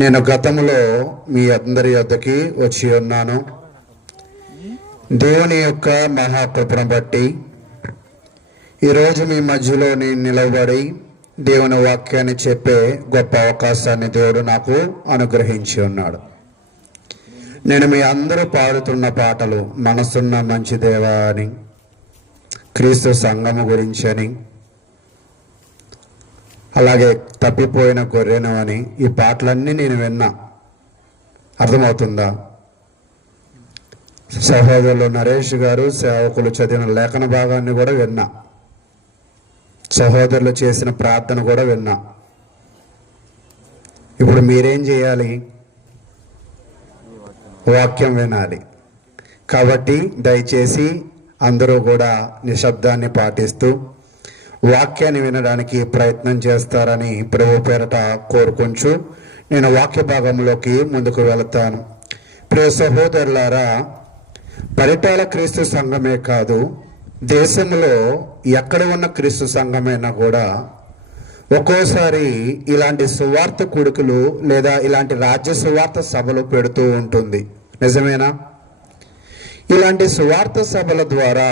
నేను గతంలో మీ అందరి వద్దకి వచ్చి ఉన్నాను. దేవుని యొక్క మహాకృపను బట్టి ఈరోజు మీ మధ్యలో నేను నిలబడి దేవుని వాక్యాన్ని చెప్పే గొప్ప అవకాశాన్ని దేవుడు నాకు అనుగ్రహించి ఉన్నాడు. నేను మీ అందరూ పాడుతున్న పాటలు మనసున్న మంచి దేవా అని, క్రీస్తు సంఘము గురించి అని, అలాగే తప్పిపోయిన గొర్రెను అని, ఈ పాటలన్నీ నేను విన్నా. అర్థమవుతుందా? సహోదరులు నరేష్ గారు సేవకులు చదివిన లేఖన భాగాన్ని కూడా విన్నా, సహోదరులు చేసిన ప్రార్థన కూడా విన్నా. ఇప్పుడు మీరేం చేయాలి? వాక్యం వినాలి. కాబట్టి దయచేసి అందరూ కూడా నిశ్శబ్దాన్ని పాటిస్తూ వాక్యాన్ని వినడానికి ప్రయత్నం చేస్తారని ప్రభు పేరట కోరుకుంటూ నేను వాక్య భాగంలోకి ముందుకు వెళతాను. ప్రియ సహోదరులారా, పరిటాల క్రీస్తు సంఘమే కాదు, దేశంలో ఎక్కడ ఉన్న క్రీస్తు సంఘమైనా కూడా ఒక్కోసారి ఇలాంటి సువార్త కూడికలు లేదా ఇలాంటి రాజ్య సువార్త సభలు పెడుతూ ఉంటుంది. నిజమేనా? ఇలాంటి సువార్త సభల ద్వారా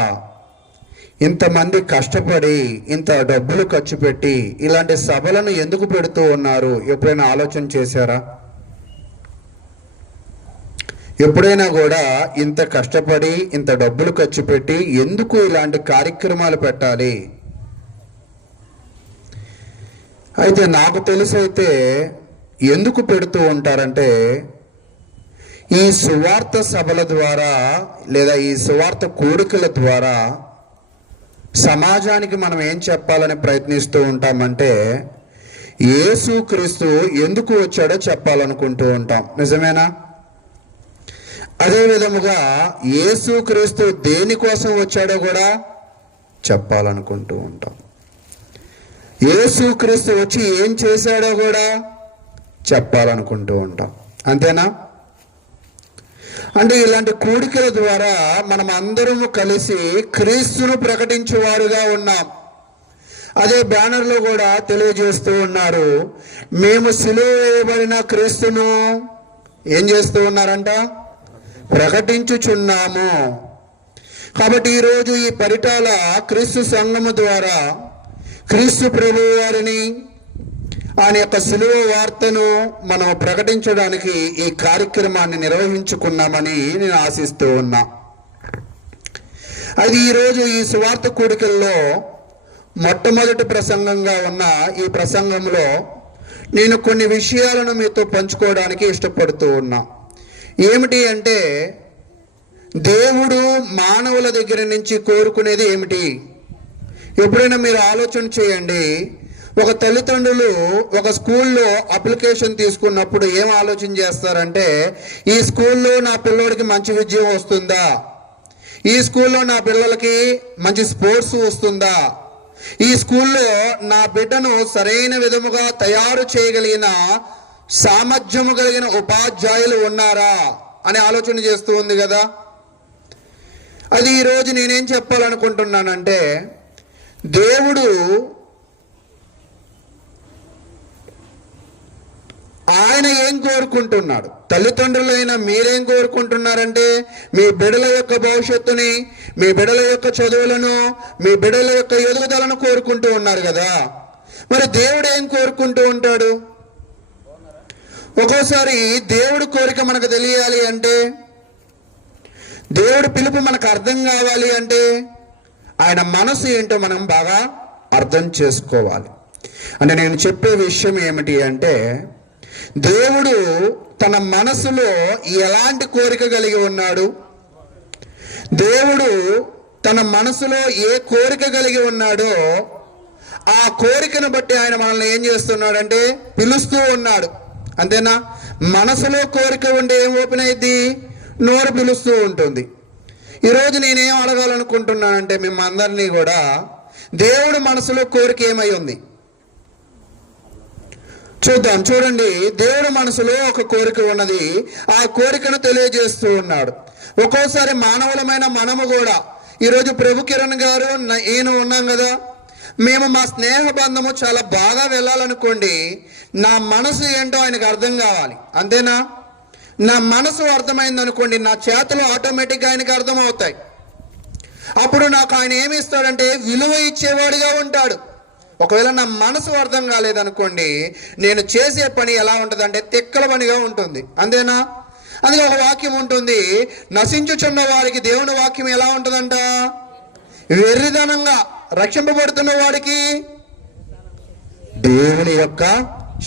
ఇంతమంది కష్టపడి ఇంత డబ్బులు ఖర్చు పెట్టి ఇలాంటి సభలను ఎందుకు పెడుతూ ఉన్నారు? ఎప్పుడైనా ఆలోచన చేశారా? ఎప్పుడైనా కూడా ఇంత కష్టపడి ఇంత డబ్బులు ఖర్చు పెట్టి ఎందుకు ఇలాంటి కార్యక్రమాలు పెట్టాలి? అయితే నాకు తెలిసైతే ఎందుకు పెడుతూ ఉంటారంటే, ఈ సువార్త సభల ద్వారా లేదా ఈ సువార్త కూడికల ద్వారా సమాజానికి మనం ఏం చెప్పాలని ప్రయత్నిస్తూ ఉంటామంటే, యేసుక్రీస్తు ఎందుకు వచ్చాడో చెప్పాలనుకుంటూ ఉంటాం. నిజమేనా? అదే విధముగా యేసుక్రీస్తు దేనికోసం వచ్చాడో కూడా చెప్పాలనుకుంటూ ఉంటాం. యేసుక్రీస్తు వచ్చి ఏం చేశాడో కూడా చెప్పాలనుకుంటూ ఉంటాం. అంతేనా? అంటే ఇలాంటి కూడికల ద్వారా మనం అందరము కలిసి క్రీస్తును ప్రకటించేవారుగా ఉన్నాం. అదే బ్యానర్లో కూడా తెలియజేస్తూ ఉన్నారు, మేము సిలువ వేయబడిన క్రీస్తును ఏం చేస్తూ ఉన్నారంట? ప్రకటించుచున్నాము. కాబట్టి ఈరోజు ఈ పరిటాల క్రీస్తు సంఘము ద్వారా క్రీస్తు ప్రభు వారిని, ఆయన యొక్క సిలువ వార్తను మనం ప్రకటించడానికి ఈ కార్యక్రమాన్ని నిర్వహించుకున్నామని నేను ఆశిస్తూ ఉన్నా. అది ఈరోజు ఈ సువార్త కూడికల్లో మొట్టమొదటి ప్రసంగంగా ఉన్న ఈ ప్రసంగంలో నేను కొన్ని విషయాలను మీతో పంచుకోవడానికి ఇష్టపడుతూ ఉన్నా. ఏమిటి అంటే, దేవుడు మానవుల దగ్గర నుంచి కోరుకునేది ఏమిటి? ఎప్పుడైనా మీరు ఆలోచన చేయండి. ఒక తల్లిదండ్రులు ఒక స్కూల్లో అప్లికేషన్ తీసుకున్నప్పుడు ఏం ఆలోచన చేస్తారంటే, ఈ స్కూల్లో నా పిల్లోడికి మంచి విద్య వస్తుందా, ఈ స్కూల్లో నా పిల్లలకి మంచి స్పోర్ట్స్ వస్తుందా, ఈ స్కూల్లో నా బిడ్డను సరైన విధముగా తయారు చేయగలిగిన సామర్థ్యము కలిగిన ఉపాధ్యాయులు ఉన్నారా అని ఆలోచన చేస్తూ ఉంది కదా. అది ఈరోజు నేనేం చెప్పాలనుకుంటున్నానంటే, దేవుడు ఆయన ఏం కోరుకుంటున్నాడు? తల్లిదండ్రులైన మీరేం కోరుకుంటున్నారంటే, మీ బిడ్డల యొక్క భవిష్యత్తుని, మీ బిడ్డల యొక్క చదువులను, మీ బిడ్డల యొక్క ఎదుగుదలను కోరుకుంటూ ఉన్నారు కదా. మరి దేవుడు ఏం కోరుకుంటూ ఉంటాడు? ఒక్కోసారి దేవుడి కోరిక మనకు తెలియాలి అంటే, దేవుడి పిలుపు మనకు అర్థం కావాలి అంటే, ఆయన మనసు ఏంటో మనం బాగా అర్థం చేసుకోవాలి. అంటే నేను చెప్పే విషయం ఏమిటి అంటే, దేవుడు తన మనసులో ఎలాంటి కోరిక కలిగి ఉన్నాడు, దేవుడు తన మనసులో ఏ కోరిక కలిగి ఉన్నాడో ఆ కోరికను బట్టి ఆయన మనల్ని ఏం చేస్తున్నాడంటే పిలుస్తూ ఉన్నాడు. అంతేనా? మనసులో కోరిక ఉంటే ఏం ఓపెన్ అయింది? నోరు పిలుస్తూ ఉంటుంది. ఈరోజు నేనేం అడగాలనుకుంటున్నానంటే మిమ్మల్ని కూడా, దేవుడు మనసులో కోరిక ఏమై ఉంది చూద్దాం. చూడండి, దేవుడు మనసులో ఒక కోరిక ఉన్నది. ఆ కోరికను తెలియజేస్తూ ఉన్నాడు. ఒక్కోసారి మానవులమైన మనము కూడా, ఈరోజు ప్రభు కిరణ్ గారు ఈయన ఉన్నాం కదా, మేము మా స్నేహ బంధము చాలా బాగా వెళ్ళాలనుకోండి, నా మనసు ఏంటో ఆయనకు అర్థం కావాలి, అంతేనా? నా మనసు అర్థమైంది అనుకోండి, నా చేతులు ఆటోమేటిక్గా ఆయనకు అర్థం అవుతాయి. అప్పుడు నాకు ఆయన ఏమి ఇస్తాడంటే విలువ ఇచ్చేవాడిగా ఉంటాడు. ఒకవేళ నా మనసు అర్థం కాలేదనుకోండి, నేను చేసే పని ఎలా ఉంటుంది అంటే తిక్కల పనిగా ఉంటుంది, అంతేనా? అందుకే ఒక వాక్యం ఉంటుంది, నశించుచున్న వారికి దేవుని వాక్యం ఎలా ఉంటుందంట? వెర్రిదనంగా. రక్షింపబడుతున్న వాడికి దేవుని యొక్క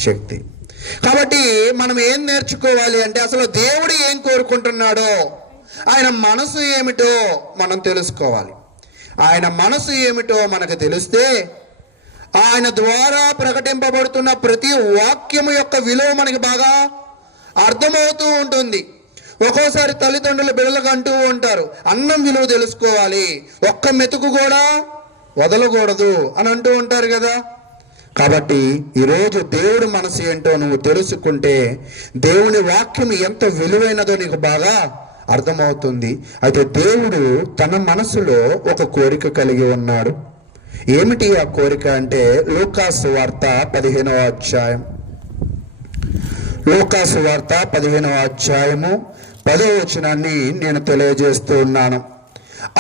శక్తి. కాబట్టి మనం ఏం నేర్చుకోవాలి అంటే అసలు దేవుడు ఏం కోరుకుంటున్నాడో, ఆయన మనసు ఏమిటో మనం తెలుసుకోవాలి. ఆయన మనసు ఏమిటో మనకు తెలిస్తే ఆయన ద్వారా ప్రకటింపబడుతున్న ప్రతి వాక్యము యొక్క విలువ మనకి బాగా అర్థమవుతూ ఉంటుంది. ఒక్కోసారి తల్లిదండ్రులు బిడ్డలకు అంటూ ఉంటారు, అన్నం విలువ తెలుసుకోవాలి, ఒక్క మెతుకు కూడా వదలకూడదు అని అంటూ ఉంటారు కదా. కాబట్టి ఈరోజు దేవుడి మనసు ఏంటో నువ్వు తెలుసుకుంటే దేవుని వాక్యం ఎంత విలువైనదో నీకు బాగా అర్థమవుతుంది. అయితే దేవుడు తన మనసులో ఒక కోరిక కలిగి ఉన్నాడు. ఏమిటి ఆ కోరిక అంటే లూకాసు వార్త 15వ అధ్యాయం. లూకాసు వార్త 15వ అధ్యాయము 10వ వచనాన్ని నేను తెలియజేస్తూ ఉన్నాను.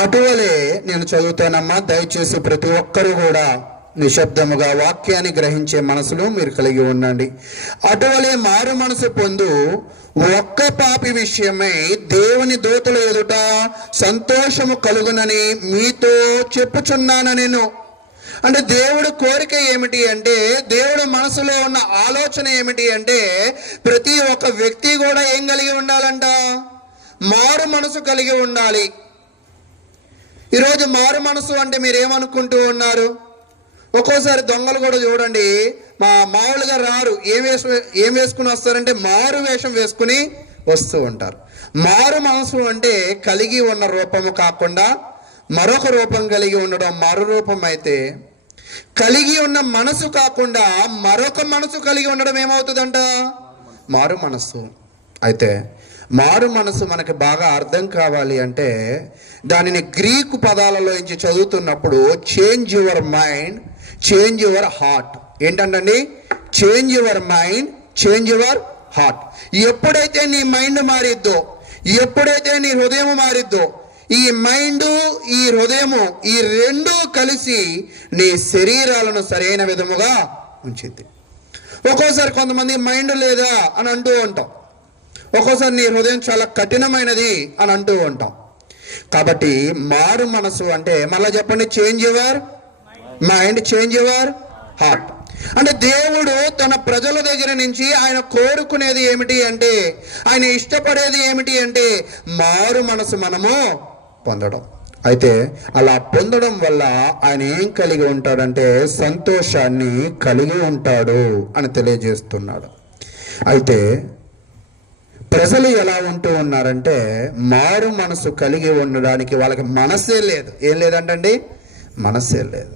అటువలే నేను చదువుతానమ్మా, దయచేసి ప్రతి ఒక్కరూ కూడా నిశ్శబ్దముగా వాక్యాన్ని గ్రహించే మనసులో మీరు కలిగి ఉండండి. అటువలే మారు మనసు పొందు ఒక్క పాపి విషయమై దేవుని దూతల ఎదుట సంతోషము కలుగునని మీతో చెప్పుచున్నాను నేను. అంటే దేవుడు కోరిక ఏమిటి అంటే, దేవుడు మనసులో ఉన్న ఆలోచన ఏమిటి అంటే, ప్రతి ఒక్క వ్యక్తి కూడా ఏం కలిగి ఉండాలంట? మారు మనసు కలిగి ఉండాలి. ఈరోజు మారు మనసు అంటే మీరు ఏమనుకుంటూ ఉన్నారు? ఒక్కోసారి దొంగలు కూడా చూడండి, మామూలుగా రారు, ఏం వేసుకుని వస్తారంటే మారు వేషం వేసుకుని వస్తూ ఉంటారు. మారు మనసు అంటే కలిగి ఉన్న రూపము కాకుండా మరొక రూపం కలిగి ఉండడం మారు రూపం అయితే, కలిగి ఉన్న మనసు కాకుండా మరొక మనసు కలిగి ఉండడం ఏమవుతుందంట? మారు మనసు. అయితే మారు మనసు మనకి బాగా అర్థం కావాలి అంటే దానిని గ్రీకు పదాలలో నుంచి చదువుతున్నప్పుడు change your mind, change your heart. ఏంటండి? Change your mind, change your heart. ఎప్పుడైతే నీ మైండ్ మారిద్దో, ఎప్పుడైతే నీ హృదయం మారిద్దో, ఈ మైండ్ ఈ హృదయము ఈ రెండు కలిసి నీ శరీరాలను సరైన విధముగా ఉంచింది. ఒక్కోసారి కొంతమంది మైండ్ లేదా అని అంటూ ఉంటాం, ఒక్కోసారి నీ హృదయం చాలా కఠినమైనది అని అంటూ ఉంటాం. కాబట్టి మారు మనసు అంటే మళ్ళీ చెప్పండి, change your mind, change your heart. అంటే దేవుడు తన ప్రజల దగ్గర నుంచి ఆయన కోరుకునేది ఏమిటి అంటే, ఆయన ఇష్టపడేది ఏమిటి అంటే మారు మనసు మనము పొందడం. అయితే అలా పొందడం వల్ల ఆయన ఏం కలిగి ఉంటాడంటే సంతోషాన్ని కలిగి ఉంటాడు అని తెలియజేస్తున్నాడు. అయితే ప్రజలు ఎలా ఉంటూ ఉన్నారంటే మారు మనసు కలిగి ఉండడానికి వాళ్ళకి మనసే లేదు. ఏం లేదంటండి? మనసే లేదు.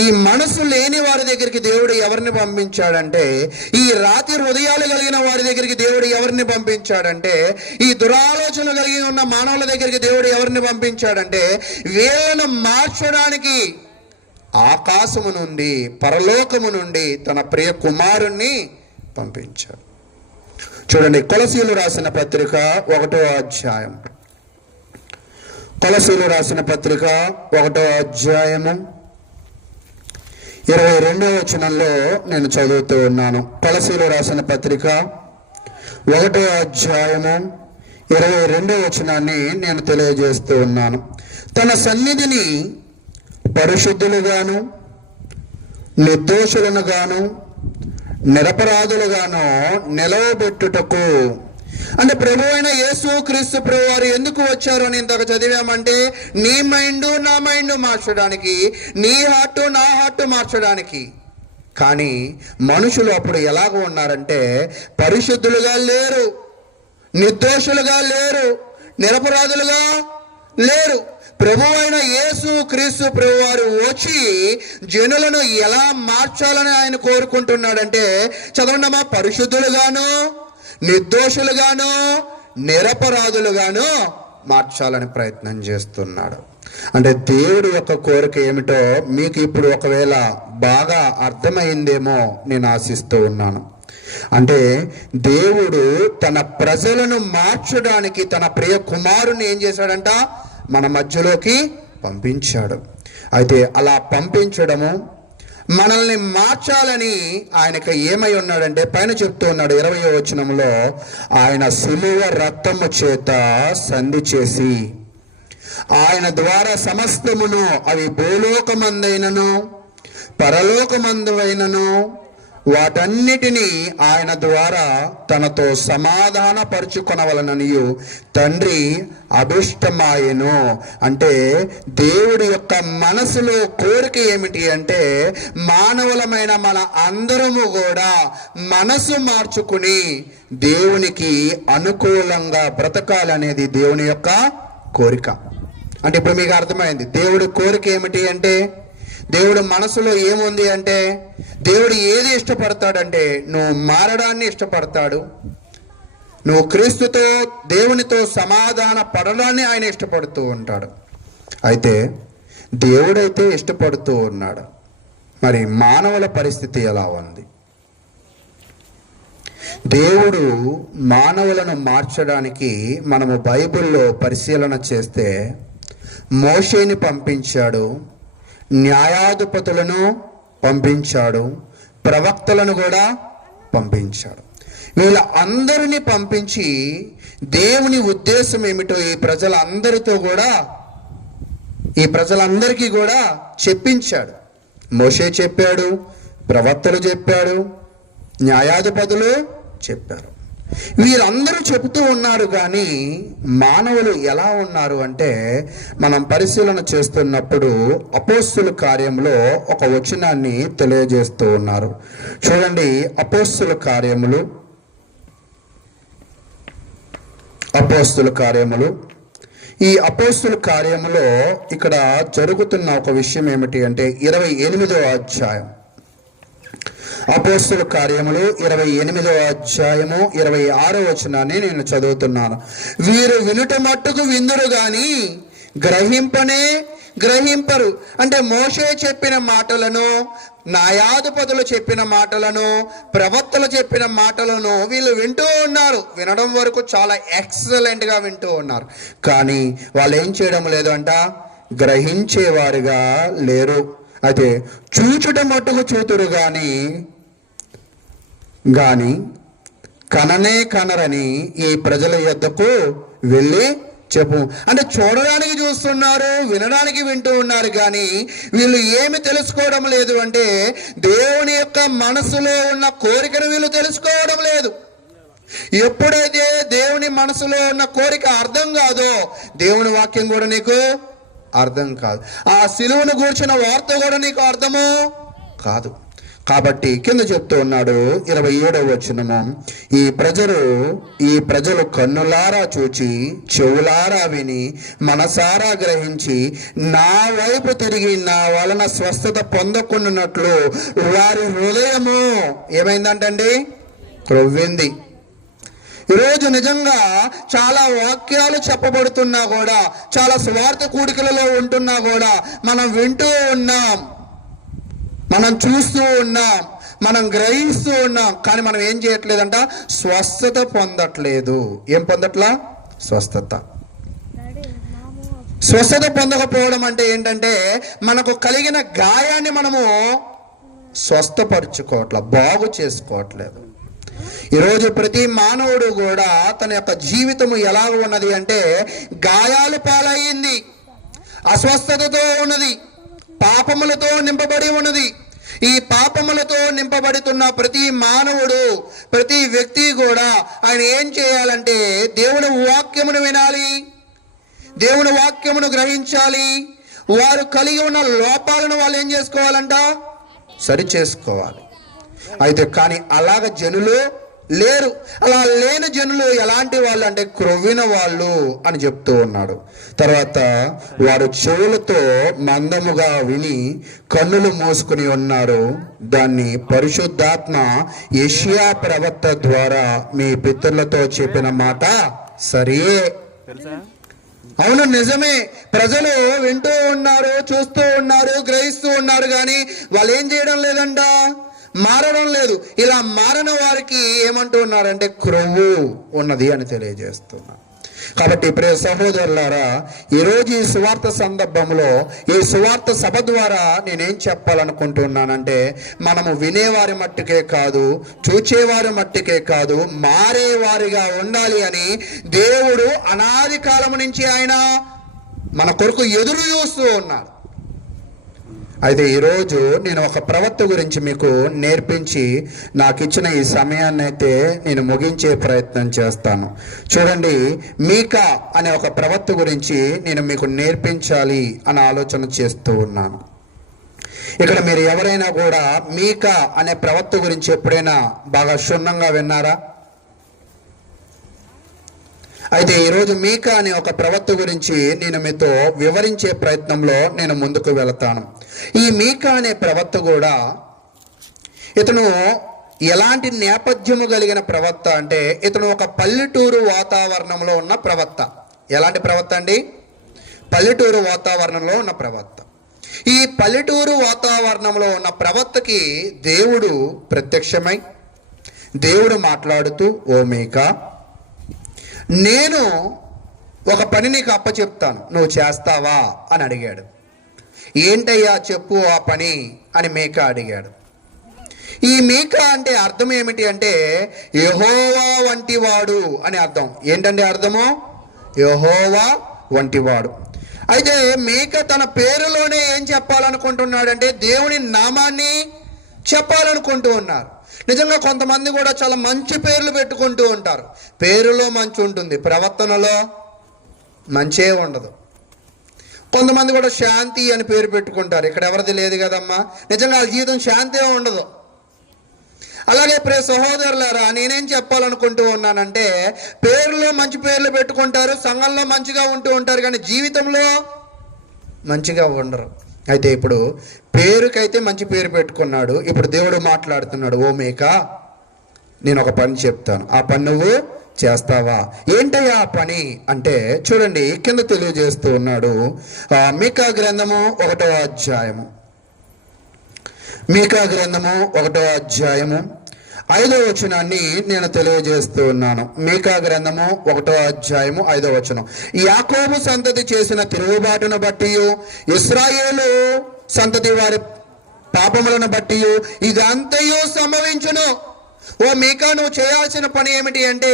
ఈ మనసు లేని వారి దగ్గరికి దేవుడు ఎవరిని పంపించాడంటే, ఈ రాతి హృదయాలు కలిగిన వారి దగ్గరికి దేవుడు ఎవరిని పంపించాడంటే, ఈ దురాలోచన కలిగి ఉన్న మానవుల దగ్గరికి దేవుడు ఎవరిని పంపించాడంటే, వీళ్ళను మార్చడానికి ఆకాశము నుండి పరలోకము నుండి తన ప్రియ కుమారుణ్ణి పంపించాడు. చూడండి, కొలసీలు రాసిన పత్రిక 1వ అధ్యాయం. కొలసీలు రాసిన పత్రిక 1వ అధ్యాయము 22వ వచనంలో నేను చదువుతూ ఉన్నాను. కొలసీలు రాసిన పత్రిక 1వ అధ్యాయము 22వ వచనాన్ని నేను తెలియజేస్తూ ఉన్నాను. తన సన్నిధిని పరిశుద్ధులుగాను నిర్దోషులను గాను నిరపరాధులుగాను నిలవబెట్టుటకు. అంటే ప్రభు అయిన యేసు క్రీస్తు ప్రభు వారు ఎందుకు వచ్చారు అని ఇంతకు చదివామంటే, నీ మైండ్ నా మైండ్ మార్చడానికి, నీ హార్ట్ నా హార్ట్ మార్చడానికి. కానీ మనుషులు అప్పుడు ఎలాగ ఉన్నారంటే పరిశుద్ధులుగా లేరు, నిర్దోషులుగా లేరు, నిరపరాధులుగా లేరు. ప్రభు అయిన యేసు క్రీస్తు ప్రభు వారు వచ్చి జనులను ఎలా మార్చాలని ఆయన కోరుకుంటున్నాడంటే, చదవండమ్మా, పరిశుద్ధులుగాను నిర్దోషులుగాను నిరపరాధులుగాను మార్చాలని ప్రయత్నం చేస్తున్నాడు. అంటే దేవుడి యొక్క కోరిక ఏమిటో మీకు ఇప్పుడు ఒకవేళ బాగా అర్థమైందేమో నేను ఆశిస్తూ ఉన్నాను. అంటే దేవుడు తన ప్రజలను మార్చడానికి తన ప్రియ కుమారుని ఏం చేశాడంట, మన మధ్యలోకి పంపించాడు. అయితే అలా పంపించడము, మనల్ని మార్చాలని ఆయనకు ఏమై ఉన్నాడంటే పైన చెప్తూ ఉన్నాడు 20వ వచనంలో, ఆయన సిలువ రక్తము చేత సంధి చేసి ఆయన ద్వారా సమస్తమును, అవి భూలోకమందైనను పరలోకమందువైనను, వాటన్నిటినీ ఆయన ద్వారా తనతో సమాధాన పరుచుకొనవలననియు తండ్రి అభిష్టమాయెను. అంటే దేవుడి యొక్క మనసులో కోరిక ఏమిటి అంటే మానవులమైన మన అందరము కూడా మనసు మార్చుకుని దేవునికి అనుకూలంగా బ్రతకాలనేది దేవుని యొక్క కోరిక. అంటే ఇప్పుడు మీకు అర్థమైంది దేవుడి కోరిక ఏమిటి అంటే, దేవుడు మనసులో ఏముంది అంటే, దేవుడు ఏది ఇష్టపడతాడంటే నువ్వు మారడాన్ని ఇష్టపడతాడు, నువ్వు క్రీస్తుతో దేవునితో సమాధాన పడడాన్ని ఆయన ఇష్టపడుతూ ఉంటాడు. అయితే దేవుడైతే ఇష్టపడుతూ ఉన్నాడు, మరి మానవుల పరిస్థితి ఎలా ఉంది? దేవుడు మానవులను మార్చడానికి మనము బైబిల్లో పరిశీలన చేస్తే మోషేని పంపించాడు, న్యాయాధిపతులను పంపించాడు, ప్రవక్తలను కూడా పంపించాడు. వీళ్ళ అందరినీ పంపించి దేవుని ఉద్దేశం ఏమిటో ఈ ప్రజలందరికీ కూడా చెప్పించాడు. మోషే చెప్పాడు, ప్రవక్తలు చెప్పాడు, న్యాయాధిపతులు చెప్పారు. వీరందరూ చెబుతూ ఉన్నారు, కానీ మానవులు ఎలా ఉన్నారు అంటే మనం పరిశీలన చేస్తున్నప్పుడు అపోస్తుల కార్యంలో ఒక వచనాన్ని తెలియజేస్తూ ఉన్నారు. చూడండి, అపోస్తుల కార్యములు ఈ అపోస్తుల కార్యములో ఇక్కడ జరుగుతున్న ఒక విషయం ఏమిటి అంటే 28వ అధ్యాయం, అపోస్తుల కార్యములు 28వ అధ్యాయము 26వ వచనాన్ని నేను చదువుతున్నాను. వీరు వినుట మట్టుకు విందురు గాని గ్రహింపరు. అంటే మోషే చెప్పిన మాటలను, న్యాయాధిపతులు చెప్పిన మాటలను, ప్రవక్తలు చెప్పిన మాటలను వీళ్ళు వింటూ ఉన్నారు. వినడం వరకు చాలా ఎక్సలెంట్గా వింటూ ఉన్నారు, కానీ వాళ్ళు ఏం చేయడం లేదు అంట, గ్రహించేవారుగా లేరు. అయితే చూచుట మట్టుకు చూతురు గాని కనరని ఈ ప్రజల యొద్దకు వెళ్ళి చెప్పు. అంటే చూడడానికి చూస్తున్నారు, వినడానికి వింటూ ఉన్నారు, కానీ వీళ్ళు ఏమి తెలుసుకోవడం లేదు అంటే దేవుని యొక్క మనసులో ఉన్న కోరికను వీళ్ళు తెలుసుకోవడం లేదు. ఎప్పుడైతే దేవుని మనసులో ఉన్న కోరిక అర్థం కాదో దేవుని వాక్యం కూడా నీకు అర్థం కాదు, ఆ సిలువను గూర్చిన వార్త కూడా నీకు అర్థము కాదు. కాబట్టి కింద చెప్తూ ఉన్నాడు 27వ వచనము, ఈ ప్రజలు కన్నులారా చూచి చెవులారా విని మనసారా గ్రహించి నా వైపు తిరిగి నా వలన స్వస్థత పొందకుండానట్లు వారి హృదయము ఏమైందంటండి, క్రొవ్వింది. ఈరోజు నిజంగా చాలా వాక్యాలు చెప్పబడుతున్నా కూడా, చాలా స్వార్థ కూడికలలో ఉంటున్నా కూడా మనం వింటూ ఉన్నాం, మనం చూస్తూ ఉన్నాం, మనం గ్రహిస్తూ ఉన్నాం, కానీ మనం ఏం చేయట్లేదంట, స్వస్థత పొందట్లేదు. ఏం పొందట్లా? స్వస్థత పొందకపోవడం అంటే ఏంటంటే మనకు కలిగిన గాయాన్ని మనము స్వస్థపరచుకోవట్లేదు, బాగు చేసుకోవట్లేదు. ఈరోజు ప్రతి మానవుడు కూడా తన యొక్క జీవితము ఎలా ఉన్నది అంటే గాయాలు పాలయ్యింది, అస్వస్థతతో ఉన్నది, పాపములతో నింపబడి ఉన్నది. ఈ పాపములతో నింపబడుతున్న ప్రతి మానవుడు, ప్రతి వ్యక్తి కూడా ఆయన ఏం చేయాలంటే దేవుని వాక్యమును వినాలి, దేవుని వాక్యమును గ్రహించాలి. వారు కలిగి ఉన్న లోపాలను వాళ్ళు ఏం చేసుకోవాలంట, సరి చేసుకోవాలి. అయితే కానీ అలాగ జనులు లేరు. అలా లేని జనులు ఎలాంటి వాళ్ళు అంటే క్రొవ్విన వాళ్ళు అని చెప్తూ ఉన్నాడు. తర్వాత వారు చెవులతో మందముగా విని కన్నులు మూసుకుని ఉన్నారు. దాన్ని పరిశుద్ధాత్మ యెషయా ప్రవక్త ద్వారా మీ పితరులతో చెప్పిన మాట సరియే. అవును, నిజమే. ప్రజలు వింటూ ఉన్నారు, చూస్తూ ఉన్నారు, గ్రహిస్తూ ఉన్నారు, కానీ వాళ్ళు ఏం చేయడం లేదంట, మారడం లేదు. ఇలా మారిన వారికి ఏమంటూ ఉన్నారంటే క్రొవ్వు ఉన్నది అని తెలియజేస్తున్నారు. కాబట్టి ప్రియ సహోదరులారా, ఈరోజు ఈ సువార్త సందర్భంలో, ఈ సువార్త సభ ద్వారా నేనేం చెప్పాలనుకుంటున్నానంటే, మనము వినేవారి మట్టుకే కాదు, చూచేవారి మట్టుకే కాదు, మారేవారిగా ఉండాలి అని దేవుడు అనాది కాలం నుంచి ఆయన మన కొరకు ఎదురు చూస్తూ ఉన్నాడు. అయితే ఈరోజు నేను ఒక ప్రవక్త గురించి మీకు నేర్పించి నాకు ఇచ్చిన ఈ సమయాన్ని అయితే నేను ముగించే ప్రయత్నం చేస్తాను. చూడండి, మీకా అనే ఒక ప్రవక్త గురించి నేను మీకు నేర్పించాలి అని ఆలోచన చేస్తూ ఉన్నాను. ఇక్కడ మీరు ఎవరైనా కూడా మీకా అనే ప్రవక్త గురించి ఎప్పుడైనా బాగా క్షుణ్ణంగా విన్నారా? అయితే ఈరోజు మీకా అనే ఒక ప్రవక్త గురించి నేను మీతో వివరించే ప్రయత్నంలో నేను ముందుకు వెళతాను. ఈ మీకా అనే ప్రవక్త కూడా, ఇతను ఎలాంటి నేపథ్యము కలిగిన ప్రవక్త అంటే, ఇతను ఒక పల్లెటూరు వాతావరణంలో ఉన్న ప్రవక్త. ఎలాంటి ప్రవక్త అండి? పల్లెటూరు వాతావరణంలో ఉన్న ప్రవక్త. ఈ పల్లెటూరు వాతావరణంలో ఉన్న ప్రవక్తకి దేవుడు ప్రత్యక్షమై దేవుడు మాట్లాడుతూ, ఓ మీకా, నేను ఒక పని నీకు అప్పచెప్తాను, నువ్వు చేస్తావా అని అడిగాడు. ఏంటయ్యా చెప్పు ఆ పని అని మీకా అడిగాడు. ఈ మీకా అంటే అర్థం ఏమిటి అంటే, యెహోవా వంటివాడు అని అర్థం. ఏంటంటే అర్థము? యెహోవా వంటివాడు. అయితే మీకా తన పేరులోనే ఏం చెప్పాలనుకుంటున్నాడంటే, దేవుని నామాన్ని చెప్పాలనుకుంటూ ఉన్నారు. నిజంగా కొంతమంది కూడా చాలా మంచి పేర్లు పెట్టుకుంటూ ఉంటారు. పేరులో మంచి ఉంటుంది, ప్రవర్తనలో మంచే ఉండదు. కొంతమంది కూడా శాంతి అని పేరు పెట్టుకుంటారు. ఇక్కడ ఎవరిది లేదు కదమ్మా, నిజంగా వాళ్ళ జీవితం శాంతే ఉండదు. అలాగే ప్రియ సహోదరులారా, నేనేం చెప్పాలనుకుంటూ ఉన్నానంటే, పేరులో మంచి పేర్లు పెట్టుకుంటారు, సంఘంలో మంచిగా ఉంటూ ఉంటారు, కానీ జీవితంలో మంచిగా ఉండరు. అయితే ఇప్పుడు పేరుకైతే మంచి పేరు పెట్టుకున్నాడు. ఇప్పుడు దేవుడు మాట్లాడుతున్నాడు, ఓ మీకా, నేను ఒక పని చెప్తాను, ఆ పని నువ్వు చేస్తావా? ఏంటయ్యా ఆ పని అంటే, చూడండి కింద తెలియజేస్తూ ఉన్నాడు. మీకా గ్రంథము 1వ అధ్యాయము, మీకా గ్రంథము 1వ అధ్యాయము 5వ వచనాన్ని నేను తెలియజేస్తూ ఉన్నాను. మీకా గ్రంథము 1వ అధ్యాయము 5వ వచనం. యాకోబు సంతతి చేసిన తిరుగుబాటును బట్టి, ఇశ్రాయేలు సంతతి వారి పాపములను బట్టి ఇదంతయు సంభవించును. ఓ మీకా, నువ్వు చేయాల్సిన పని ఏమిటి అంటే,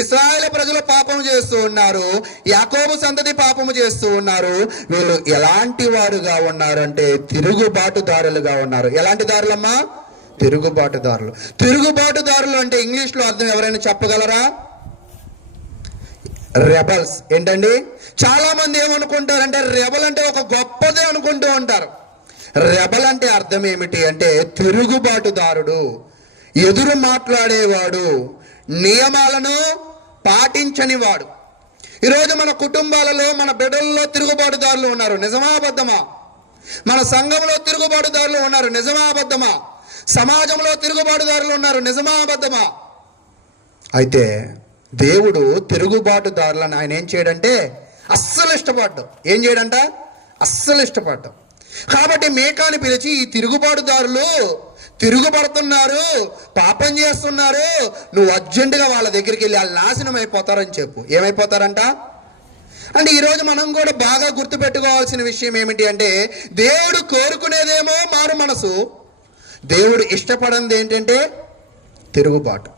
ఇశ్రాయేలు ప్రజలు పాపము చేస్తూ ఉన్నారు, యాకోబు సంతతి పాపము చేస్తూ ఉన్నారు. వీళ్ళు ఎలాంటి వారుగా ఉన్నారంటే తిరుగుబాటుదారులుగా ఉన్నారు. ఎలాంటి దారులమ్మా? తిరుగుబాటుదారులు. తిరుగుబాటుదారులు అంటే ఇంగ్లీష్లో అర్థం ఎవరైనా చెప్పగలరా? రెబల్స్. ఏంటండి? చాలా మంది ఏమనుకుంటారంటే, రెబల్ అంటే ఒక గొప్పదే అనుకుంటూ ఉంటారు. రెబల్ అంటే అర్థం ఏమిటి అంటే తిరుగుబాటుదారుడు, ఎదురు మాట్లాడేవాడు, నియమాలను పాటించని వాడు. ఈరోజు మన కుటుంబాలలో, మన బిడ్డలలో తిరుగుబాటుదారులు ఉన్నారు. నిజమా అబద్ధమా? మన సంఘంలో తిరుగుబాటుదారులు ఉన్నారు. నిజమా అబద్ధమా? సమాజంలో తిరుగుబాటుదారులు ఉన్నారు. నిజమా అబద్ధమా? అయితే దేవుడు తిరుగుబాటుదారులను ఆయన ఏం చేయడంటే అస్సలు ఇష్టపడ్డం. ఏం చేయడంట? అస్సలు ఇష్టపడ్డం. కాబట్టి మీకాని పిలిచి, ఈ తిరుగుబాటుదారులు తిరుగుబడుతున్నారు, పాపం చేస్తున్నారు, నువ్వు అర్జెంటుగా వాళ్ళ దగ్గరికి వెళ్ళి వాళ్ళు నాశనం అయిపోతారని చెప్పు. ఏమైపోతారంట అంటే, ఈరోజు మనం కూడా బాగా గుర్తుపెట్టుకోవాల్సిన విషయం ఏమిటి అంటే, దేవుడు కోరుకునేదేమో మారు మనసు, దేవుడు ఇష్టపడింది ఏంటంటే తిరుగుబాటు.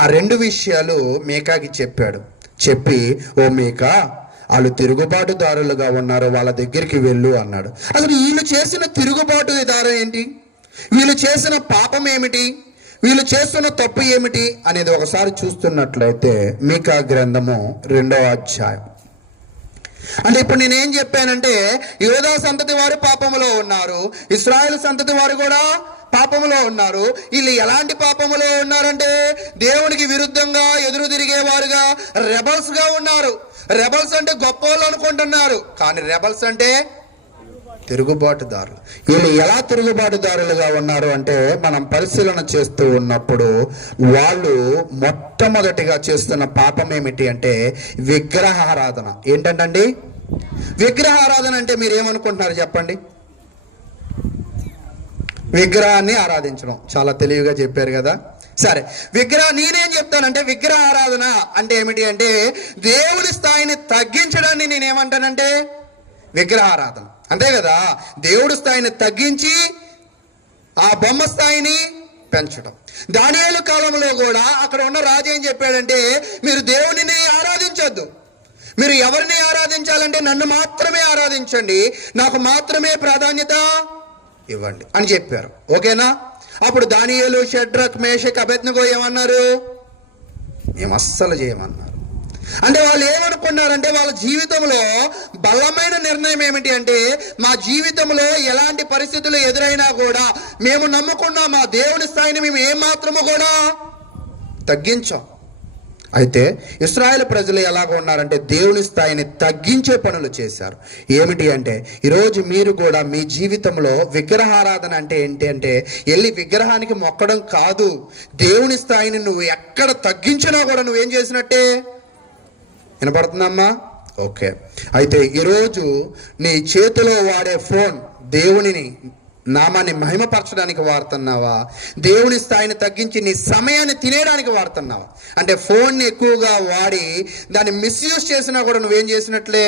ఆ రెండు విషయాలు మీకాకి చెప్పాడు. చెప్పి, ఓ మీకా, వాళ్ళు తిరుగుబాటుదారులుగా ఉన్నారు, వాళ్ళ దగ్గరికి వెళ్ళు అన్నాడు. అసలు వీళ్ళు చేసిన తిరుగుబాటు దారం ఏంటి, వీళ్ళు చేసిన పాపం ఏమిటి, వీళ్ళు చేస్తున్న తప్పు ఏమిటి అనేది ఒకసారి చూస్తున్నట్లయితే, మీకా గ్రంథము 2వ అధ్యాయం. అంటే ఇప్పుడు నేనేం చెప్పానంటే, యోధా సంతతి వారు పాపములో ఉన్నారు, ఇశ్రాయేలు సంతతి వారు కూడా పాపములో ఉన్నారు. వీళ్ళు ఎలాంటి పాపములో ఉన్నారంటే, దేవునికి విరుద్ధంగా ఎదురు తిరిగేవారుగా, రెబల్స్ గా ఉన్నారు. రెబల్స్ అంటే గొప్ప వాళ్ళు అనుకుంటున్నారు, కానీ రెబల్స్ అంటే తిరుగుబాటుదారులు. వీళ్ళు ఎలా తిరుగుబాటుదారులుగా ఉన్నారు అంటే, మనం పరిశీలన చేస్తూ ఉన్నప్పుడు వాళ్ళు మొట్టమొదటిగా చేస్తున్న పాపం ఏమిటి అంటే విగ్రహారాధన. ఏంటంటండి విగ్రహారాధన అంటే? మీరు ఏమనుకుంటున్నారు చెప్పండి? విగ్రహాన్ని ఆరాధించడం. చాలా తెలివిగా చెప్పారు కదా. సరే, నేనేం చెప్తానంటే విగ్రహ ఆరాధన అంటే ఏమిటి అంటే దేవుని స్థాయిని తగ్గించడాన్ని నేనేమంటానంటే విగ్రహారాధన. అంతే కదా, దేవుడి స్థాయిని తగ్గించి ఆ బొమ్మ స్థాయిని పెంచడం. దానియేలు కాలంలో కూడా అక్కడ ఉన్న రాజు ఏం చెప్పాడంటే, మీరు దేవునిని ఆరాధించొద్దు, మీరు ఎవరిని ఆరాధించాలంటే నన్ను మాత్రమే ఆరాధించండి, నాకు మాత్రమే ప్రాధాన్యత ఇవ్వండి అని చెప్పారు. ఓకేనా? అప్పుడు దానియేలు, షడ్రక్, మేషక్, అబేద్నెగో ఏమన్నారు? మేము అస్సలు చేయమన్నారు. అంటే వాళ్ళు ఏమనుకున్నారంటే వాళ్ళ జీవితంలో బలమైన నిర్ణయం ఏమిటి అంటే, మా జీవితంలో ఎలాంటి పరిస్థితులు ఎదురైనా కూడా మేము నమ్ముకున్న మా దేవుని స్థాయిని మేము ఏమాత్రము కూడా తగ్గించాం. అయితే ఇశ్రాయేలు ప్రజలు ఎలాగ ఉన్నారంటే దేవుని స్థాయిని తగ్గించే పనులు చేశారు. ఏమిటి అంటే, ఈరోజు మీరు కూడా మీ జీవితంలో విగ్రహారాధన అంటే ఏంటి అంటే వెళ్ళి విగ్రహానికి మొక్కడం కాదు, దేవుని స్థాయిని నువ్వు ఎక్కడ తగ్గించినా కూడా నువ్వేం చేసినట్టే. వినపడుతుందమ్మా? ఓకే. అయితే ఈరోజు నీ చేతిలో వాడే ఫోన్ దేవునిని నామాన్ని మహిమపరచడానికి వాడుతున్నావా, దేవుని స్థాయిని తగ్గించి నీ సమయాన్ని తినేయడానికి వాడుతున్నావా? అంటే ఫోన్ని ఎక్కువగా వాడి దాన్ని మిస్యూజ్ చేసినా కూడా నువ్వేం చేసినట్లే.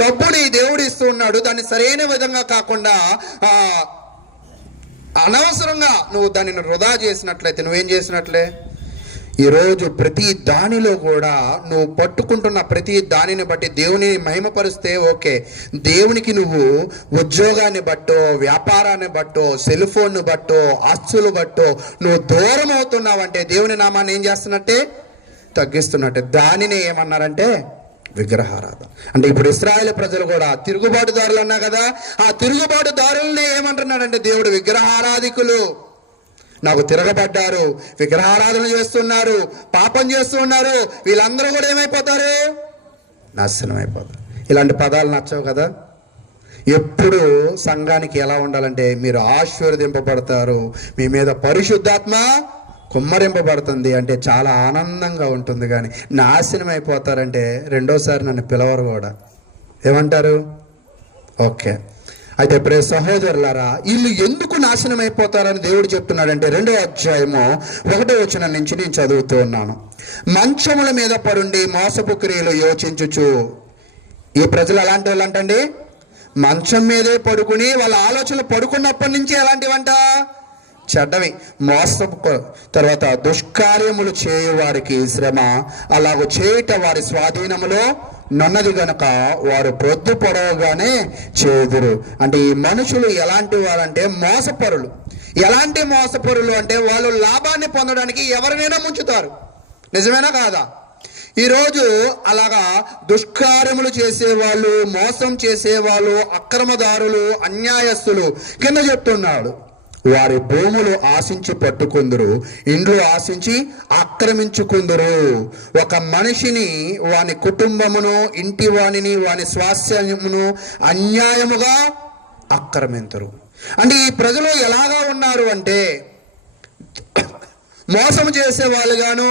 డబ్బుని దేవుడు ఇస్తూ ఉన్నాడు, దాన్ని సరైన విధంగా కాకుండా అనవసరంగా నువ్వు దానిని వృధా చేసినట్లయితే నువ్వేం చేసినట్లే. ఈరోజు ప్రతి దానిలో కూడా నువ్వు పట్టుకుంటున్న ప్రతి దానిని బట్టి దేవుని మహిమపరిస్తే ఓకే, దేవునికి నువ్వు ఉద్యోగాన్ని బట్టో, వ్యాపారాన్ని బట్టో, సెల్ ఫోన్ను బట్టో, ఆస్తులు బట్టో నువ్వు దూరం అవుతున్నావంటే దేవుని నామాన్ని ఏం చేస్తున్నట్టే, తగ్గిస్తున్నట్టే. దానిని ఏమన్నారంటే విగ్రహారాధన. అంటే ఇప్పుడు ఇశ్రాయేలు ప్రజలు కూడా తిరుగుబాటుదారులు అన్నా కదా, ఆ తిరుగుబాటుదారులనే ఏమంటున్నాడంటే దేవుడు విగ్రహారాధికులు, నాకు తిరగబడ్డారు, విగ్రహారాధన చేస్తున్నారు, పాపం చేస్తున్నారు, వీళ్ళందరూ కూడా ఏమైపోతారు, నాశనం అయిపోతారు. ఇలాంటి పదాలు నచ్చవు కదా. ఎప్పుడు సంఘానికి ఎలా ఉండాలంటే మీరు ఆశీర్వదింపబడతారు, మీ మీద పరిశుద్ధాత్మ కుమ్మరింపబడుతుంది అంటే చాలా ఆనందంగా ఉంటుంది. కానీ నాశనం అయిపోతారంటే రెండోసారి నన్ను పిలవరు కూడా. ఏమంటారు? ఓకే. అయితే ప్రియ సహోదరులారా, వీళ్ళు ఎందుకు నాశనం అయిపోతారని దేవుడు చెప్తున్నాడంటే 2వ అధ్యాయము 1వ వచనం నుంచి నేను చదువుతూ ఉన్నాను. మంచముల మీద పరుండి మోసపు క్రియలు యోచించుచు. ఈ ప్రజలు ఎలాంటి వాళ్ళు అంటండి, మంచం మీదే పడుకుని వాళ్ళ ఆలోచనలు పడుకున్నప్పటి నుంచి ఎలాంటివంట, చెడ్డవి. మోసపు తర్వాత దుష్కార్యములు చేయువారికి శ్రమ, అలాగూ చేయుట వారి స్వాధీనములో నన్నది గనక వారు ప్రొద్దు పొడవగానే చేదురు. అంటే ఈ మనుషులు ఎలాంటి వారంటే మోసపరులు. ఎలాంటి మోసపరులు అంటే వాళ్ళు లాభాన్ని పొందడానికి ఎవరినైనా ముంచుతారు. నిజమేనా కాదా? ఈరోజు అలాగా దుష్కార్యములు చేసేవాళ్ళు, మోసం చేసేవాళ్ళు, అక్రమదారులు, అన్యాయస్తులు కింద చెప్తున్నాడు, వారి భూములు ఆశించి పట్టుకుందరు, ఇండ్లు ఆశించి ఆక్రమించుకుందరు. ఒక మనిషిని, వాని కుటుంబమును, ఇంటి వాణిని, వాని స్వాస్థ్యమును అన్యాయముగా ఆక్రమించరు. అంటే ఈ ప్రజలు ఎలాగా ఉన్నారు అంటే మోసము చేసేవాళ్ళుగాను,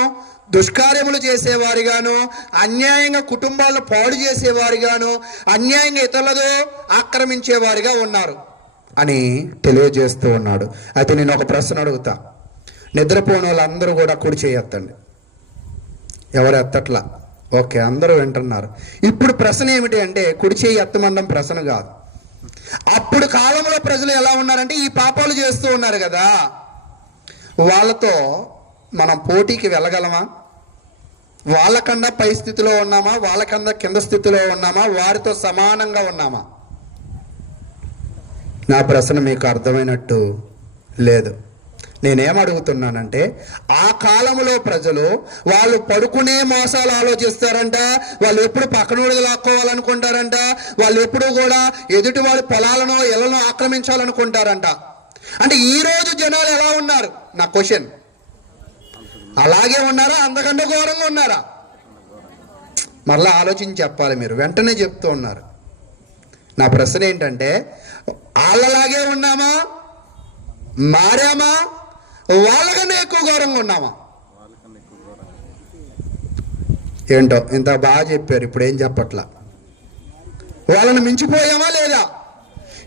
దుష్కార్యములు చేసేవారిగాను, అన్యాయంగా కుటుంబాలను పాడు చేసేవారిగాను, అన్యాయంగా ఇతరులతో ఆక్రమించేవారిగా ఉన్నారు అని తెలియజేస్తూ ఉన్నాడు. అయితే నేను ఒక ప్రశ్న అడుగుతా, నిద్రపోని వాళ్ళందరూ కూడా కుడి చేయొద్దండి. ఎవరు ఎత్తట్లా? ఓకే, అందరూ వింటున్నారు. ఇప్పుడు ప్రశ్న ఏమిటి అంటే కుడి చేయి ఎత్తమండం ప్రశ్న కాదు. అప్పుడు కాలంలో ప్రజలు ఎలా ఉన్నారంటే ఈ పాపాలు చేస్తూ ఉన్నారు కదా, వాళ్ళతో మనం పోటీకి వెళ్ళగలమా? వాళ్ళకన్నా పై స్థితిలో ఉన్నామా, వాళ్ళకన్నా కింద స్థితిలో ఉన్నామా, వారితో సమానంగా ఉన్నామా? నా ప్రశ్న మీకు అర్థమైనట్టు లేదు. నేనేం అడుగుతున్నానంటే ఆ కాలంలో ప్రజలు వాళ్ళు పడుకునే మోసాలు ఆలోచిస్తారంట, వాళ్ళు ఎప్పుడు పక్కనోడికి లాక్కోవాలనుకుంటారంట, వాళ్ళు ఎప్పుడు కూడా ఎదుటి వాడి పొలాలను ఇళ్లను ఆక్రమించాలనుకుంటారంట. అంటే ఈ రోజు జనాలు ఎలా ఉన్నారు? నా క్వశ్చన్. అలాగే ఉన్నారా, అంతకంటే ఘోరంగా ఉన్నారా? మరలా ఆలోచించి చెప్పాలి మీరు. వెంటనే చెప్తూ ఉన్నారు. నా ప్రశ్న ఏంటంటే, వాళ్ళలాగే ఉన్నామా, మారామా, వాళ్ళకన్నా ఎక్కువ ఘోరంగా ఉన్నామా? ఏంటో ఇంత బాగా చెప్పారు, ఇప్పుడు ఏం చెప్పట్లా. వాళ్ళని మించిపోయామా లేదా?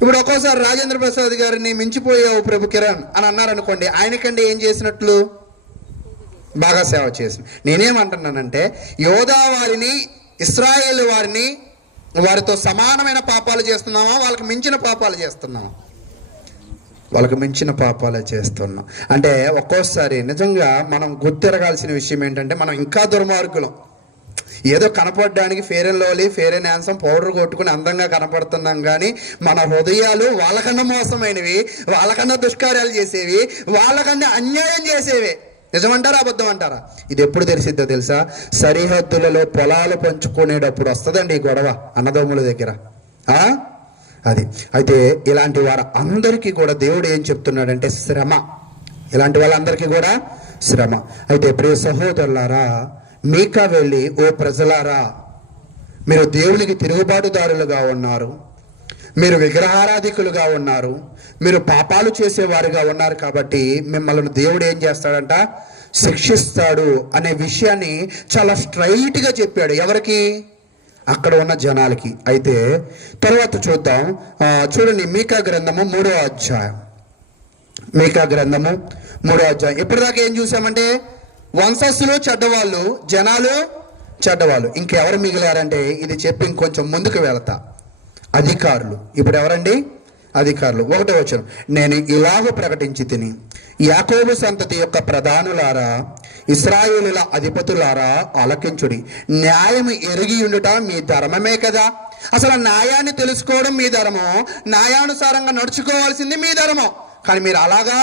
ఇప్పుడు ఒక్కోసారి రాజేంద్ర ప్రసాద్ గారిని మించిపోయావు ప్రభు కిరణ్ అని అన్నారనుకోండి, ఆయనకంటే ఏం చేసినట్లు? బాగా సేవ చేసిన. నేనేమంటున్నానంటే, యోధా వారిని, ఇశ్రాయేలు వారిని, వారితో సమానమైన పాపాలు చేస్తున్నామా, వాళ్ళకి మించిన పాపాలు చేస్తున్నామా? వాళ్ళకి మించిన పాపాలే చేస్తున్నాం. అంటే ఒక్కోసారి నిజంగా మనం గుర్తిరగాల్సిన విషయం ఏంటంటే, మనం ఇంకా దుర్మార్గులం. ఏదో కనపడడానికి fair and lovely, fair and handsome powder కొట్టుకుని అందంగా కనపడుతున్నాం, కానీ మన హృదయాలు వాళ్ళకన్నా మోసమైనవి, వాళ్ళకన్నా దుష్కార్యాలు చేసేవి, వాళ్ళకన్నా అన్యాయం చేసేవి. నిజమంటారా అబద్ధం అంటారా? ఇది ఎప్పుడు తెలిసిద్దో తెలుసా? సరిహద్దులలో పొలాలు పంచుకునేటప్పుడు వస్తుందండి ఈ గొడవ అన్నదమ్ముల దగ్గర. అది అయితే ఇలాంటి వారు అందరికీ కూడా దేవుడు ఏం చెప్తున్నాడంటే శ్రమ. ఇలాంటి వాళ్ళందరికీ కూడా శ్రమ. అయితే ప్రియ సహోదరులారా, మీకా వెళ్ళి, ఓ ప్రజలారా, మీరు దేవునికి తిరుగుబాటుదారులుగా ఉన్నారు, మీరు విగ్రహారాధికులుగా ఉన్నారు, మీరు పాపాలు చేసేవారుగా ఉన్నారు, కాబట్టి మిమ్మల్ని దేవుడు ఏం చేస్తాడంట? శిక్షిస్తాడు అనే విషయాన్ని చాలా స్ట్రైట్గా చెప్పాడు. ఎవరికి? అక్కడ ఉన్న జనాలకి. అయితే తర్వాత చూద్దాం. చూడండి, మీకా గ్రంథము 3వ అధ్యాయం. మీకా గ్రంథము 3వ అధ్యాయం. ఇప్పటిదాకా ఏం చూసామంటే, వంశస్థులు చెడ్డవాళ్ళు, జనాలు చెడ్డవాళ్ళు. ఇంకెవరు మిగిలారంటే, ఇది చెప్పి ఇంకొంచెం ముందుకు వెళతా, అధికారులు. ఇప్పుడు ఎవరండి? అధికారులు. 1వ వచనం, నేను ఇలాగ ప్రకటించి తిని, యాకోబు సంతతి యొక్క ప్రధానులారా, ఇశ్రాయేలుల అధిపతులారా, ఆలకించుడి. న్యాయం ఎరిగి ఉండుట మీ ధర్మమే కదా. అసలు న్యాయాన్ని తెలుసుకోవడం మీ ధర్మం, న్యాయానుసారంగా నడుచుకోవాల్సింది మీ ధర్మం. కానీ మీరు అలాగా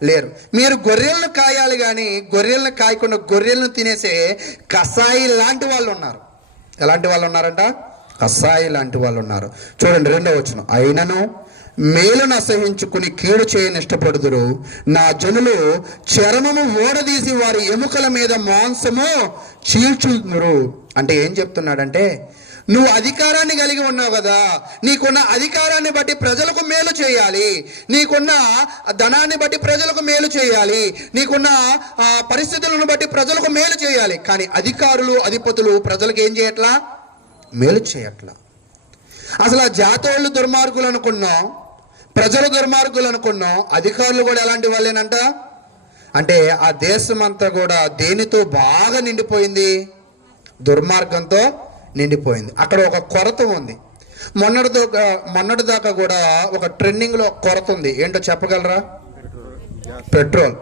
లేరు. మీరు గొర్రెలను కాయాలి, కానీ గొర్రెలను కాయకుండా గొర్రెలను తినేసే కసాయి లాంటి వాళ్ళు ఉన్నారు. ఎలాంటి వాళ్ళు ఉన్నారంట? కసాయి లాంటి వాళ్ళు ఉన్నారు. చూడండి 2వ వచనం, అయినను మేలును అసహించుకుని కీడు చేయని ఇష్టపడుదురు. నా జనులు చర్మము ఓడదీసి వారి ఎముకల మీద మాంసము చీల్చుదురు. అంటే ఏం చెప్తున్నాడంటే, నువ్వు అధికారాన్ని కలిగి ఉన్నావు కదా, నీకున్న అధికారాన్ని బట్టి ప్రజలకు మేలు చేయాలి, నీకున్న ధనాన్ని బట్టి ప్రజలకు మేలు చేయాలి, నీకున్న పరిస్థితులను బట్టి ప్రజలకు మేలు చేయాలి. కానీ అధికారులు, అధిపతులు ప్రజలకు ఏం చేయట్లా? మేలు చేయట్లా. అసలు ఆ జాతోళ్ళు దుర్మార్గులు అనుకున్నాం, ప్రజలు దుర్మార్గులు అనుకున్నాం, అధికారులు కూడా ఎలాంటి వాళ్ళేనంట? అంటే ఆ దేశం అంతా కూడా దేనితో బాగా నిండిపోయింది? దుర్మార్గంతో నిండిపోయింది. అక్కడ ఒక కొరత ఉంది. మొన్నటి దాకా కూడా ఒక ట్రెండింగ్లో కొరత ఉంది. ఏంటో చెప్పగలరా? పెట్రోల్.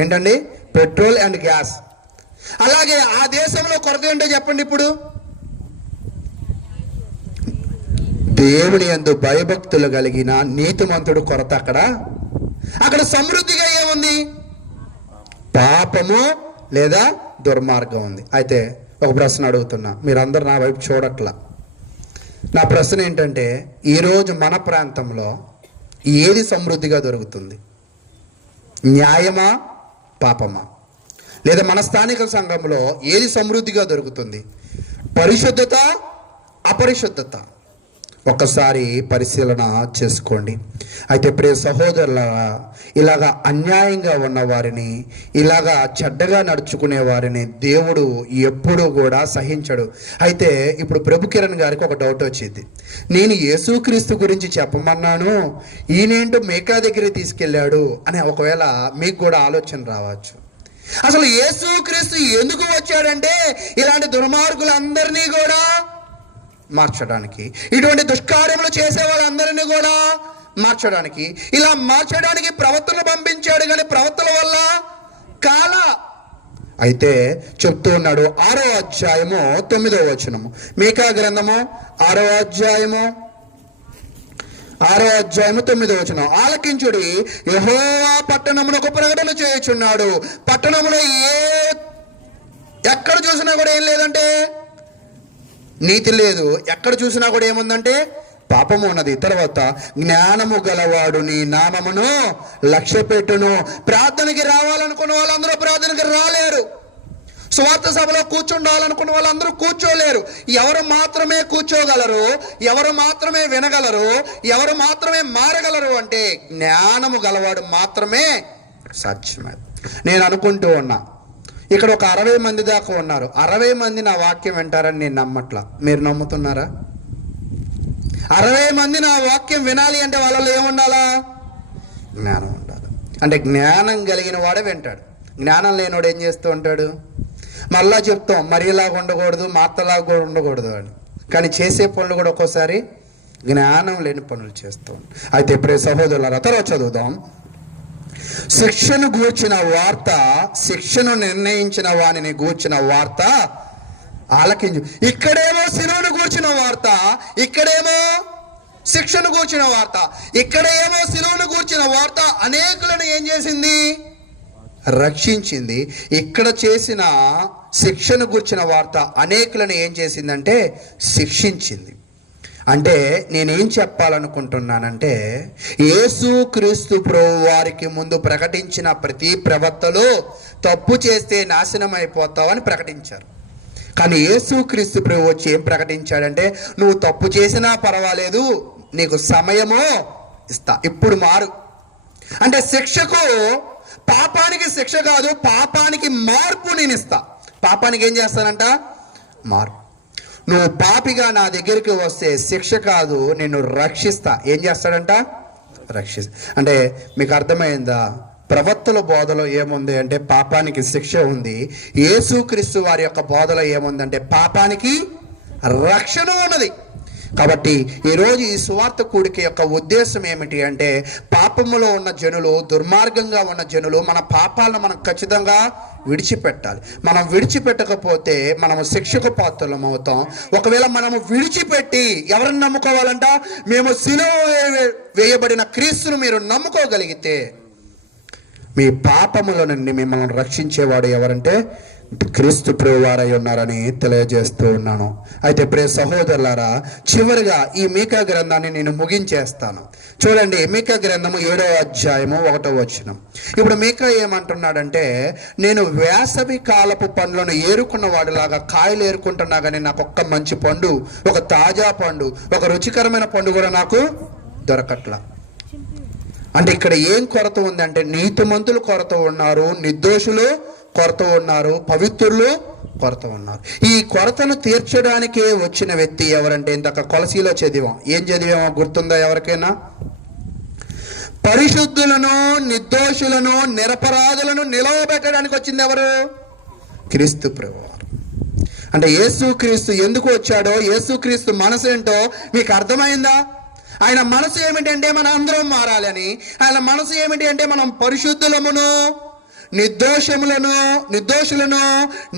ఏంటండి? Petrol and gas. అలాగే ఆ దేశంలో కొరత ఏంటో చెప్పండి. ఇప్పుడు దేవుని యందు భయభక్తులు కలిగిన నీతిమంతుడు కొరత. అక్కడ సమృద్ధిగా ఏముంది? పాపము లేదా దుర్మార్గం ఉంది. అయితే ఒక ప్రశ్న అడుగుతున్నా, మీరందరూ నా వైపు చూడట్లా. నా ప్రశ్న ఏంటంటే, ఈరోజు మన ప్రాంతంలో ఏది సమృద్ధిగా దొరుకుతుంది? న్యాయమా, పాపమా? లేదా మన స్థానిక సంఘంలో ఏది సమృద్ధిగా దొరుకుతుంది? పరిశుద్ధత, అపరిశుద్ధత? ఒక్కసారి పరిశీలన చేసుకోండి. అయితే ప్రియ సహోదరుల, ఇలాగా అన్యాయంగా ఉన్న వారిని, ఇలాగా చెడ్డగా నడుచుకునే వారిని దేవుడు ఎప్పుడూ కూడా సహించడు. అయితే ఇప్పుడు ప్రభు కిరణ్ గారికి ఒక డౌట్ వచ్చింది. నేను యేసుక్రీస్తు గురించి చెప్పమన్నాను, ఈయనేంటో మేకా దగ్గరికి తీసుకెళ్ళాడు అని ఒకవేళ మీకు కూడా ఆలోచన రావచ్చు. అసలు యేసుక్రీస్తు ఎందుకు వచ్చాడంటే, ఇలాంటి దుర్మార్గులందరినీ కూడా మార్చడానికి, ఇటువంటి దుష్కార్యములు చేసే వాళ్ళందరినీ కూడా మార్చడానికి, ఇలా మార్చడానికి ప్రవక్తను పంపించాడు, కానీ ప్రవక్తల వల్ల కాల. అయితే చెప్తూ ఉన్నాడు 6వ అధ్యాయము 9వ వచనము. మీకా గ్రంథము 6వ అధ్యాయము 9వ వచనం, ఆలకించుడి, యెహోవా పట్టణమునకు ప్రకటన చేయుచున్నాడు. పట్టణంలో ఎక్కడ చూసినా కూడా ఏం లేదంటే నీతి లేదు, ఎక్కడ చూసినా కూడా ఏముందంటే పాపము ఉన్నది. తర్వాత జ్ఞానము గలవాడు నీ నామమును లక్ష్య పెట్టును. ప్రార్థనకి రావాలనుకున్న వాళ్ళందరూ ప్రార్థనకి రాలేరు. సువార్త సభలో కూర్చుండాలనుకున్న వాళ్ళందరూ కూర్చోలేరు. ఎవరు మాత్రమే కూర్చోగలరు, ఎవరు మాత్రమే వినగలరు, ఎవరు మాత్రమే మారగలరు అంటే జ్ఞానము గలవాడు మాత్రమే సాధ్యమే. నేను అనుకుంటూ ఉన్నా, ఇక్కడ ఒక 60 మంది దాకా ఉన్నారు. 60 మంది నా వాక్యం వింటారని నేను నమ్మట్లా. మీరు నమ్ముతున్నారా? 60 మంది నా వాక్యం వినాలి అంటే వాళ్ళలో ఏముండాలా? జ్ఞానం ఉండాలి. అంటే జ్ఞానం కలిగిన వాడే వింటాడు. జ్ఞానం లేనివాడు ఏం చేస్తూ ఉంటాడు? మళ్ళా చెప్తాం, మరిలాగా ఉండకూడదు, మాతలాగా కూడా ఉండకూడదు అని. కానీ చేసే పనులు కూడా ఒక్కోసారి జ్ఞానం లేని పనులు చేస్తాం. అయితే ఇప్పుడు సహోదరులారా, తర్వాత చదువుదాం. శిక్షను గూర్చిన వార్త, శిక్షను నిర్ణయించిన వానిని గూర్చిన వార్త ఆలకించు. ఇక్కడేమో శిలువను గూర్చిన వార్త, ఇక్కడేమో శిక్షను గూర్చిన వార్త. ఇక్కడ ఏమో శిలువను గూర్చిన వార్త అనేకులను ఏం చేసింది? రక్షించింది. ఇక్కడ చేసిన శిక్షను గూర్చిన వార్త అనేకులను ఏం చేసిందంటే శిక్షించింది. అంటే నేనేం చెప్పాలనుకుంటున్నానంటే, యేసుక్రీస్తు ప్రభువు వారికి ముందు ప్రకటించిన ప్రతి ప్రవక్తలు తప్పు చేస్తే నాశనం అయిపోతావని ప్రకటించారు. కానీ యేసుక్రీస్తు ప్రభువు వచ్చి ఏం ప్రకటించాడంటే, నువ్వు తప్పు చేసినా పర్వాలేదు, నీకు సమయము ఇస్తా, ఇప్పుడు మారు. అంటే శిక్షకు, పాపానికి శిక్ష కాదు, పాపానికి మార్పు నేను ఇస్తా. పాపానికి ఏం చేస్తానంట? మార్పు. నువ్వు పాపిగా నా దగ్గరికి వస్తే శిక్ష కాదు, నిన్ను రక్షిస్తా. ఏం చేస్తాడంట? రక్షిస్తా. అంటే మీకు అర్థమైందా? ప్రవక్తల బోధలో ఏముంది అంటే పాపానికి శిక్ష ఉంది. యేసుక్రీస్తు వారి యొక్క బోధలో ఏముందంటే పాపానికి రక్షణ ఉన్నది. కాబట్టి ఈరోజు ఈ సువార్త కూడిక యొక్క ఉద్దేశం ఏమిటి అంటే, పాపములో ఉన్న జనులు, దుర్మార్గంగా ఉన్న జనులు, మన పాపాలను మనం ఖచ్చితంగా విడిచిపెట్టాలి. మనం విడిచిపెట్టకపోతే మనము శిక్షకు పాత్రలం అవుతాం. ఒకవేళ మనము విడిచిపెట్టి ఎవరిని నమ్ముకోవాలంట? మేము సిలువ వేయబడిన క్రీస్తును మీరు నమ్ముకోగలిగితే మీ పాపముల నుండి మిమ్మల్ని రక్షించేవాడు ఎవరంటే క్రీస్తు ప్రభువారై ఉన్నారని తెలియజేస్తూ ఉన్నాను. అయితే ప్రియ సహోదరులారా, చివరిగా ఈ మీకా గ్రంథాన్ని నేను ముగించేస్తాను. చూడండి, మీకా గ్రంథము 7వ అధ్యాయము 1వ వచనం. ఇప్పుడు మీకా ఏమంటున్నాడంటే, నేను వేసవి కాలపు పండ్లను ఏరుకున్న వాడిలాగా కాయలు ఏరుకుంటున్నా కానీ నాకు ఒక్క మంచి పండు, ఒక తాజా పండు, ఒక రుచికరమైన పండు కూడా నాకు దొరకట్లా. అంటే ఇక్కడ ఏం కొరత ఉందంటే, నీతిమంతులు కొరత ఉన్నారు, నిర్దోషులు కొరత ఉన్నారు, పవిత్రులు కొరత ఉన్నారు. ఈ కొరతను తీర్చడానికే వచ్చిన వ్యక్తి ఎవరంటే, ఇంతక కొలసీలో చదివాం. ఏం చదివామో గుర్తుందా ఎవరికైనా? పరిశుద్ధులను, నిర్దోషులను, నిరపరాధులను నిలవబెట్టడానికి వచ్చింది ఎవరు? క్రీస్తు ప్రభువారు. అంటే యేసుక్రీస్తు ఎందుకు వచ్చాడో, యేసుక్రీస్తు మనసు ఏంటో మీకు అర్థమైందా? ఆయన మనసు ఏమిటంటే మన అందరం మారాలని. ఆయన మనసు ఏమిటి అంటే మనం పరిశుద్ధులమును, నిర్దోషులను,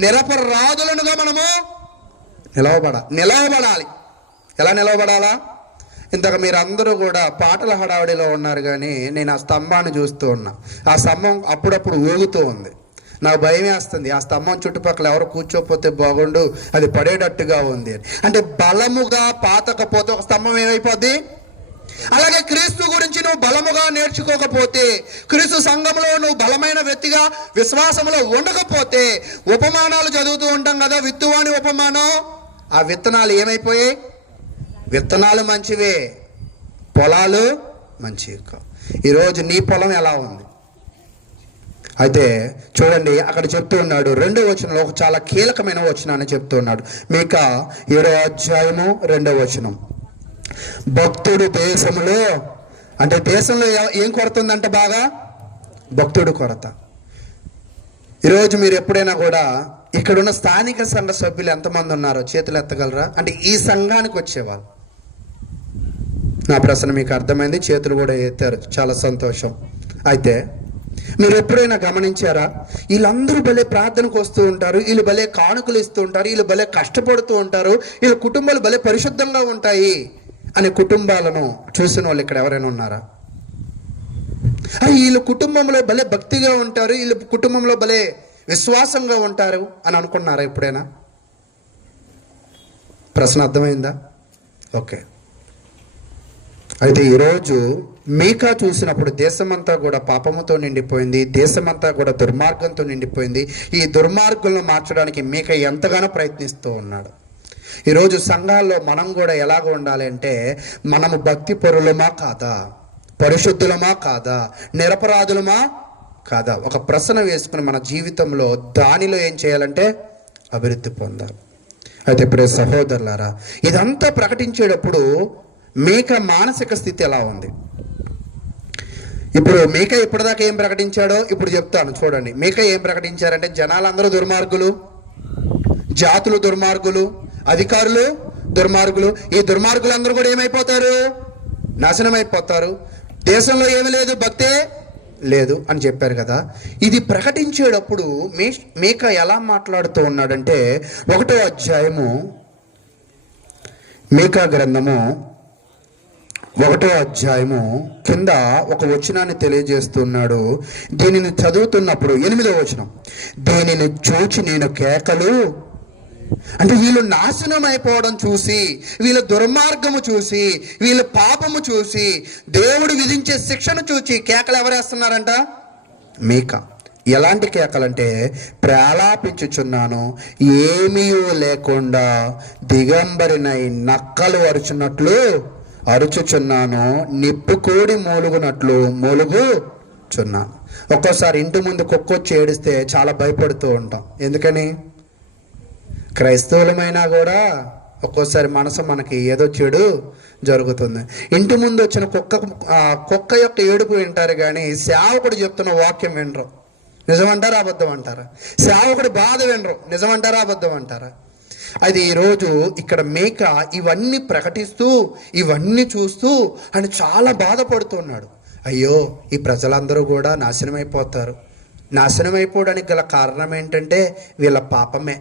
నిరపరాధులనుగా మనము నిలవబడాలి. ఎలా నిలవబడాలా? ఇంతక మీరు అందరూ కూడా పాటల హడావిడిలో ఉన్నారు, కానీ నేను ఆ స్తంభాన్ని చూస్తూ ఉన్నా. ఆ స్తంభం అప్పుడప్పుడు ఊగుతూ ఉంది. నాకు భయం వేస్తుంది. ఆ స్తంభం చుట్టుపక్కల ఎవరు కూర్చోపోతే బాగుండు, అది పడేటట్టుగా ఉంది. అంటే బలముగా పాతకపోతే ఒక స్తంభం ఏమైపోద్ది? అలాగే క్రీస్తు గురించి నువ్వు బలముగా నేర్చుకోకపోతే, క్రీస్తు సంఘంలో నువ్వు బలమైన వ్యక్తిగా విశ్వాసంలో ఉండకపోతే, ఉపమానాలు చదువుతూ ఉంటాం కదా, విత్తువాని ఉపమానం. ఆ విత్తనాలు ఏమైపోయాయి? విత్తనాలు మంచివే, పొలాలు మంచివి కావు. ఈరోజు నీ పొలం ఎలా ఉంది? అయితే చూడండి, అక్కడ చెప్తూ ఉన్నాడు 2వ వచనంలో ఒక చాలా కీలకమైన వచనాన్ని చెప్తూ ఉన్నాడు. మీకా 7వ అధ్యాయము 2వ వచనం. భక్తుడు దేశంలో, అంటే దేశంలో ఏం కొరత ఉందంటే బాగా భక్తుడు కొరత. ఈరోజు మీరు ఎప్పుడైనా కూడా ఇక్కడున్న స్థానిక సంఘ సభ్యులు ఎంతమంది ఉన్నారో చేతులు ఎత్తగలరా? అంటే ఈ సంఘానికి వచ్చేవాళ్ళు. నా ప్రశ్న మీకు అర్థమైంది, చేతులు కూడా ఎత్తారు, చాలా సంతోషం. అయితే మీరు ఎప్పుడైనా గమనించారా? వీళ్ళందరూ భలే ప్రార్థనకు వస్తూ ఉంటారు, వీళ్ళు భలే కానుకలు ఇస్తూ ఉంటారు, వీళ్ళు భలే కష్టపడుతూ ఉంటారు, వీళ్ళ కుటుంబాలు భలే పరిశుద్ధంగా ఉంటాయి అనే కుటుంబాలను చూసిన వాళ్ళు ఇక్కడ ఎవరైనా ఉన్నారా? వీళ్ళ కుటుంబంలో భలే భక్తిగా ఉంటారు, వీళ్ళ కుటుంబంలో భలే విశ్వాసంగా ఉంటారు అని అనుకున్నారా ఎప్పుడైనా? ప్రశ్న అర్థమైందా? ఓకే. అయితే ఈరోజు మీకా చూసినప్పుడు దేశమంతా కూడా పాపముతో నిండిపోయింది, దేశమంతా కూడా దుర్మార్గంతో నిండిపోయింది. ఈ దుర్మార్గులను మార్చడానికి మీకా ఎంతగానో ప్రయత్నిస్తూ ఉన్నాడు. ఈరోజు సంఘాల్లో మనం కూడా ఎలాగ ఉండాలి అంటే, మనము భక్తి పరులమా కాదా, పరిశుద్ధులమా కాదా, నిరపరాధులమా కాదా, ఒక ప్రశ్న వేసుకుని మన జీవితంలో దానిలో ఏం చేయాలంటే అభివృద్ధి పొందాలి. అయితే ఇప్పుడు సహోదరులారా, ఇదంతా ప్రకటించేటప్పుడు మీకా మానసిక స్థితి ఎలా ఉంది? ఇప్పుడు మీకా ఇప్పటిదాకా ఏం ప్రకటించాడో ఇప్పుడు చెప్తాను చూడండి. మీకా ఏం ప్రకటించారంటే, జనాలందరూ దుర్మార్గులు, జాతులు దుర్మార్గులు, అధికారులు దుర్మార్గులు, ఈ దుర్మార్గులందరూ కూడా ఏమైపోతారు? నాశనం అయిపోతారు, దేశంలో ఏమీ లేదు, భక్తే లేదు అని చెప్పారు కదా. ఇది ప్రకటించేటప్పుడు మీకా ఎలా మాట్లాడుతూ ఉన్నాడంటే, 1వ అధ్యాయము మీకా గ్రంథము 1వ అధ్యాయము కింద ఒక వచనాన్ని తెలియజేస్తున్నాడు. దీనిని చదువుతున్నప్పుడు 8వ వచనం, దీనిని చూచి నేను కేకలు, అంటే వీళ్ళు నాశనం అయిపోవడం చూసి, వీళ్ళ దుర్మార్గము చూసి, వీళ్ళ పాపము చూసి, దేవుడు విధించే శిక్షను చూసి కేకలు ఎవరేస్తున్నారంట? మీకా. ఎలాంటి కేకలంటే, ప్రలాపించుచున్నాను, ఏమీ లేకుండా దిగంబరినై నక్కలు అరుచున్నట్లు అరుచుచున్నాను, నిప్పుకోడి మూలుగునట్లు మూలుగుచున్నాను. ఒక్కోసారి ఇంటి ముందు కుక్కొచ్చి ఏడిస్తే చాలా భయపడుతూ ఉంటాం. ఎందుకని? క్రైస్తవులమైనా కూడా ఒక్కోసారి మనసు మనకి ఏదో చెడు జరుగుతుంది. ఇంటి ముందు వచ్చిన కుక్క యొక్క ఏడుపు వింటారు కానీ సేవకుడు చెప్తున్న వాక్యం వినరు. నిజమంటారా అబద్ధం అంటారా? సేవకుడు బాధ వినరు. నిజమంటారా అబద్ధం అంటారా? అది ఈరోజు ఇక్కడ మీకా ఇవన్నీ ప్రకటిస్తూ, ఇవన్నీ చూస్తూ అని చాలా బాధపడుతున్నాడు. అయ్యో, ఈ ప్రజలందరూ కూడా నాశనం అయిపోతారు. నాశనం అయిపోవడానికి గల కారణం ఏంటంటే వీళ్ళ పాపమే.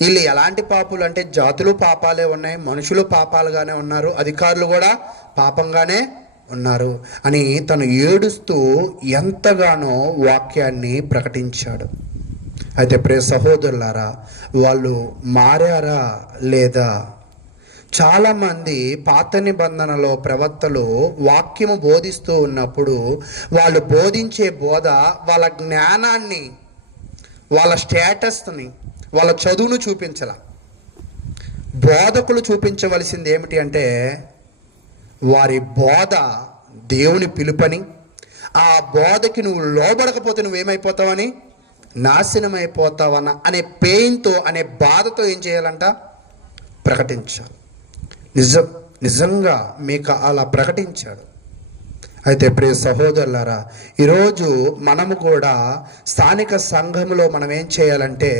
వీళ్ళు ఎలాంటి పాపులు అంటే, జాతులు పాపాలే ఉన్నాయి, మనుషులు పాపాలుగానే ఉన్నారు, అధికారులు కూడా పాపంగానే ఉన్నారు అని తను ఏడుస్తూ ఎంతగానో వాక్యాన్ని ప్రకటించాడు. అయితే ప్రియ సహోదరులారా, వాళ్ళు మారారా లేదా? చాలామంది పాత నిబంధనలో ప్రవక్తలు వాక్యము బోధిస్తూ ఉన్నప్పుడు వాళ్ళు బోధించే బోధ వాళ్ళ జ్ఞానాన్ని, వాళ్ళ స్టేటస్ని, వాళ్ళ చదువును చూపించాల. బోధకులు చూపించవలసింది ఏమిటి అంటే, వారి బోధ దేవుని పిలుపని, ఆ బోధకి నువ్వు లోబడకపోతే నువ్వేమైపోతావని, నాశనం అయిపోతావన్న అనే పెయిన్తో, అనే బాధతో ఏం చేయాలంట? ప్రకటించాలి. నిజంగా మీకు అలా ప్రకటించాడు. అయితే ప్రియ సహోదరులారా, ఈరోజు మనము కూడా స్థానిక సంఘంలో మనం ఏం చేయాలంటే,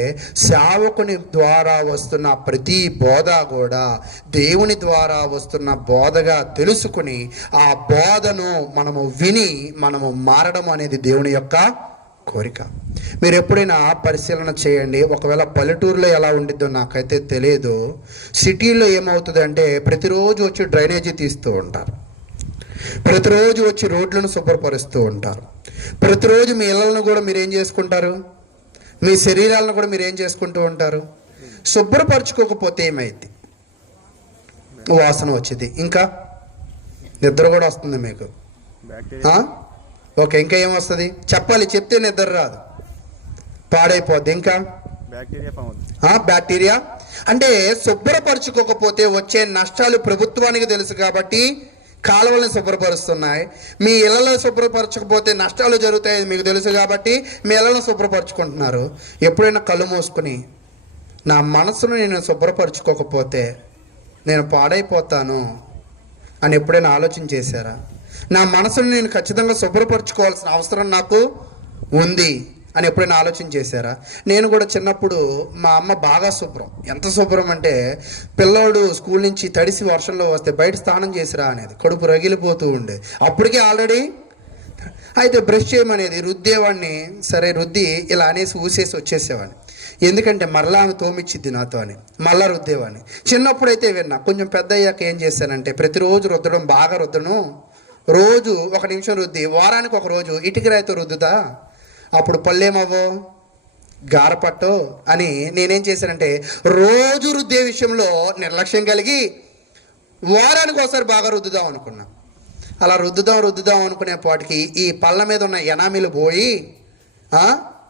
సేవకుని ద్వారా వస్తున్న ప్రతి బోధ కూడా దేవుని ద్వారా వస్తున్న బోధగా తెలుసుకుని, ఆ బోధను మనము విని మనము మారడం అనేది దేవుని యొక్క కోరిక. మీరు ఎప్పుడైనా పరిశీలన చేయండి. ఒకవేళ పల్లెటూరులో ఎలా ఉండిద్దో నాకైతే తెలియదు. సిటీలో ఏమవుతుంది అంటే, ప్రతిరోజు వచ్చి డ్రైనేజీ తీస్తూ ఉంటారు, ప్రతిరోజు వచ్చి రోడ్లను శుభ్రపరుస్తూ ఉంటారు, ప్రతిరోజు మీ ఇళ్ళను కూడా మీరు ఏం చేసుకుంటారు? మీ శరీరాలను కూడా మీరు ఏం చేసుకుంటూ ఉంటారు? శుభ్రపరచుకోకపోతే ఏమైంది? వాసన వచ్చింది, ఇంకా నిద్ర కూడా వస్తుంది మీకు. ఓకే, ఇంకా ఏమొస్తుంది చెప్పాలి, చెప్తే నిద్ర రాదు, పాడైపోద్ది. ఇంకా బ్యాక్టీరియా. అంటే శుభ్రపరచుకోకపోతే వచ్చే నష్టాలు ప్రభుత్వానికి తెలుసు కాబట్టి కాలువలను శుభ్రపరుస్తున్నాయి. మీ ఇళ్లలో శుభ్రపరచకపోతే నష్టాలు జరుగుతాయి మీకు తెలుసు కాబట్టి మీ ఇళ్లను శుభ్రపరచుకుంటున్నారు. ఎప్పుడైనా కళ్ళు మూసుకుని, నా మనసును నేను శుభ్రపరచుకోకపోతే నేను పాడైపోతాను అని ఎప్పుడైనా ఆలోచన చేశారా? నా మనసును నేను ఖచ్చితంగా శుభ్రపరచుకోవాల్సిన అవసరం నాకు ఉంది అని ఎప్పుడైనా ఆలోచన చేశారా? నేను కూడా చిన్నప్పుడు మా అమ్మ బాగా శుభ్రం, ఎంత శుభ్రం అంటే పిల్లోడు స్కూల్ నుంచి తడిసి వర్షంలో వస్తే బయట స్నానం చేసిరా అనేది, కడుపు రగిలిపోతూ ఉండే. అప్పటికే ఆల్రెడీ అయితే బ్రష్ చేయమనేది, రుద్దేవాడిని. సరే రుద్ది ఇలా అనేసి ఊసేసి వచ్చేసేవాడిని. ఎందుకంటే మరలా ఆమె తోమిచ్చిద్ది నాతో అని, మళ్ళా రుద్దేవాడిని. చిన్నప్పుడైతే విన్నా. కొంచెం పెద్ద అయ్యాక ఏం చేశానంటే, ప్రతిరోజు రుద్దడం, బాగా రుద్దను, రోజు 1 నిమిషం రుద్ది వారానికి ఒక రోజు ఇటుకరాయితో రుద్దుతా, అప్పుడు పళ్ళేమవ్వో గారపట్టో అని నేనేం చేశానంటే, రోజు రుద్దే విషయంలో నిర్లక్ష్యం కలిగి వారానికి ఒకసారి బాగా రుద్దుదాం అనుకున్నా. అలా రుద్దుదాం అనుకునే పాటికి ఈ పళ్ళ మీద ఉన్న ఎనామిలు పోయి